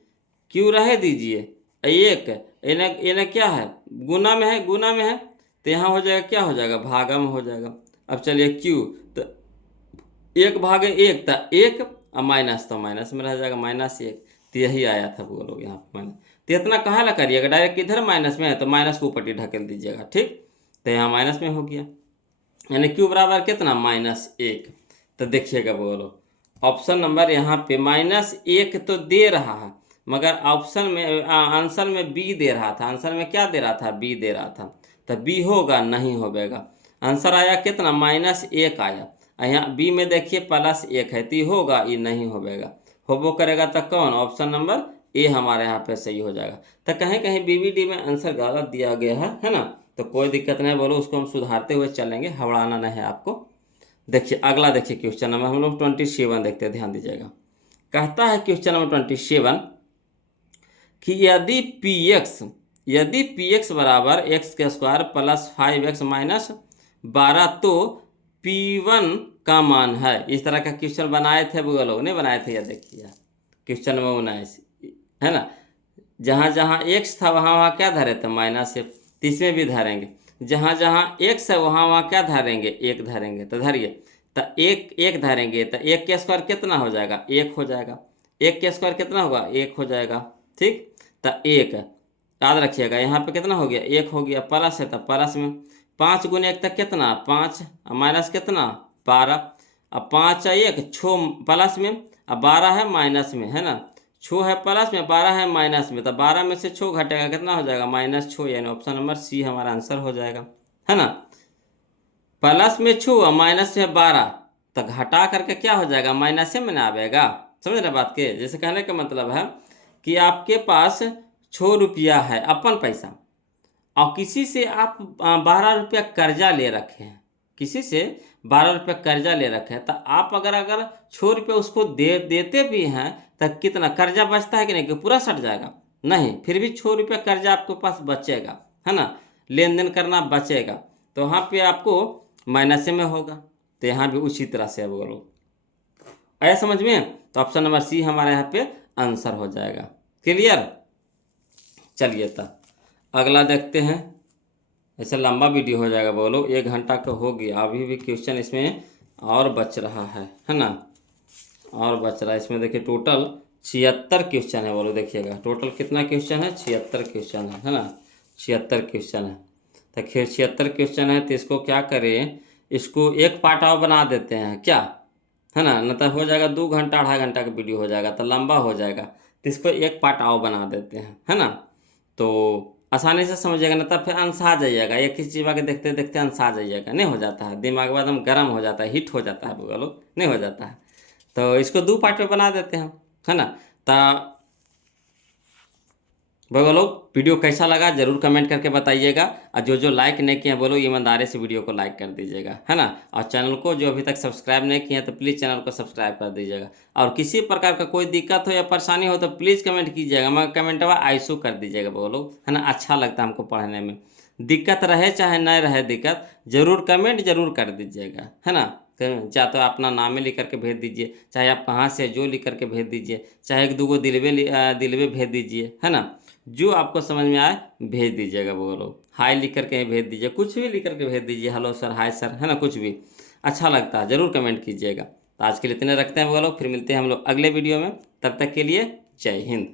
q रह दीजिए 1, इन्हें क्या है, गुना में है, गुना में है, तो यहाँ हो जाएगा क्या हो जाएगा, भागा में हो जाएगा। अब चलिए q, तो 1/1 था 1, और माइनस तो माइनस में रह जाएगा -1। तो यही आया था बोलो यहाँ पर माइनस। तो इतना कहाँ ला करिएगा, डायरेक्ट इधर माइनस में है तो माइनस को पट्टी ढकेल दीजिएगा, ठीक। तो यहाँ माइनस में हो गया, यानी q बराबर कितना -1। तो देखिएगा बोलो ऑप्शन नंबर यहाँ पे -1 तो दे रहा है, मगर ऑप्शन में आंसर में बी दे रहा था, आंसर में क्या दे रहा था, बी दे रहा था। तो बी होगा, नहीं होगा। आंसर आया कितना -1 आया, यहाँ बी में देखिए +1 है, तो होगा, ये नहीं होगा। होबो करेगा तो कौन, ऑप्शन नंबर ए हमारे यहाँ पे सही हो जाएगा। तो कहीं कहीं बीबीडी में आंसर गलत दिया गया है ना। तो कोई दिक्कत नहीं, बोलो उसको हम सुधारते हुए चलेंगे, हवड़ाना नहीं है आपको। देखिए अगला, देखिए क्वेश्चन नंबर हम लोग 27 देखते हैं, ध्यान दीजिएगा। कहता है क्वेश्चन नंबर 27 कि यदि px बराबर x² + 5x - 12 तो p1 का मान है। इस तरह का क्वेश्चन बनाए थे वो लोग, नहीं बनाए थे, या देखिए क्वेश्चन नंबर 19, है ना। जहाँ जहाँ x था वहाँ वहाँ क्या धरे थे, -1। तो इसमें भी धरेंगे, जहाँ जहाँ x है वहाँ वहाँ क्या धरेंगे, 1 धरेंगे। तो धरिए, तो 1 धरेंगे तो 1 के स्क्वायर कितना हो जाएगा, 1 हो जाएगा। 1 के स्क्वायर कितना होगा, 1 हो जाएगा, ठीक। तो 1 याद रखिएगा, यहाँ पे कितना हो गया, 1 हो गया, प्लस है तो प्लस में 5 × 1 तक कितना 5, माइनस कितना 12। अब 5 है 1, 6 प्लस में, अब 12 है माइनस में, है ना। 6 है प्लस में, 12 है माइनस में, तो 12 में से 6 घटेगा, कितना हो जाएगा -6, यानी ऑप्शन नंबर सी हमारा आंसर हो जाएगा, है ना। प्लस में 6 और माइनस में 12, तो घटा करके क्या हो जाएगा, माइनस में ना आएगा। समझ रहे बात के, जैसे कहने का मतलब है कि आपके पास 6 रुपया है अपन पैसा, और किसी से आप 12 रुपया कर्जा ले रखे हैं, किसी से 12 रुपया कर्जा ले रखे हैं, तो आप अगर 6 रुपये उसको देते भी हैं तो कितना कर्जा बचता है कि नहीं, कि पूरा सट जाएगा? नहीं, फिर भी 6 रुपया कर्जा आपके पास बचेगा, है ना, लेन देन करना बचेगा। तो वहाँ पे आपको माइनस में होगा, तो यहाँ भी उसी तरह से अब बोलो, आया समझ में? तो ऑप्शन नंबर सी हमारे यहाँ पे आंसर हो जाएगा। क्लियर? चलिए तो अगला देखते हैं। ऐसे लंबा वीडियो हो जाएगा, बोलो 1 घंटा का हो गया, अभी भी क्वेश्चन इसमें और बच रहा है ना, और बच रहा है इसमें। देखिए टोटल 76 क्वेश्चन है, बोलो देखिएगा टोटल कितना क्वेश्चन है, 76 क्वेश्चन है ना, 76 क्वेश्चन है। तो खैर 76 क्वेश्चन है, तो इसको क्या करें, इसको एक पार्ट और बना देते हैं क्या, है ना, न तो हो जाएगा 2 घंटा 2.5 घंटा का वीडियो हो जाएगा, तो लंबा हो जाएगा। तो इसको एक पार्ट और बना देते हैं, है ना, तो आसानी से समझिएगा, ना तब फिर अनसा जाइएगा, एक ही चीज़ के देखते देखते अनसा जाइएगा, नहीं हो जाता है, दिमाग एकदम गर्म हो जाता है, हीट हो जाता है, बोलो नहीं हो जाता है। तो इसको 2 पार्ट में बना देते हैं, है ना। तो बोलो वीडियो कैसा लगा जरूर कमेंट करके बताइएगा, और जो लाइक नहीं किए हैं बोलो ईमानदारी से वीडियो को लाइक कर दीजिएगा, है ना। और चैनल को जो अभी तक सब्सक्राइब नहीं किए हैं तो प्लीज़ चैनल को सब्सक्राइब कर दीजिएगा। और किसी प्रकार का कोई दिक्कत हो या परेशानी हो तो प्लीज़ कमेंट कीजिएगा, मैं कमेंटवा आइसू कर दीजिएगा, बोलो है ना, अच्छा लगता है हमको पढ़ने में। दिक्कत रहे चाहे नहीं रहे दिक्कत, जरूर कमेंट जरूर कर दीजिएगा, है ना। चाहे तो अपना नाम लिख करके भेज दीजिए, चाहे आप कहाँ से जो लिख करके भेज दीजिए, चाहे 1-2 दिलवे भेज दीजिए, है ना, जो आपको समझ में आए भेज दीजिएगा। बोलो हाय लिख करके भेज दीजिए, कुछ भी लिख करके भेज दीजिए, हेलो सर, हाय सर, है ना, कुछ भी अच्छा लगता है, ज़रूर कमेंट कीजिएगा। तो आज के लिए इतने रखते हैं, बोलो फिर मिलते हैं हम लोग अगले वीडियो में, तब तक के लिए जय हिंद।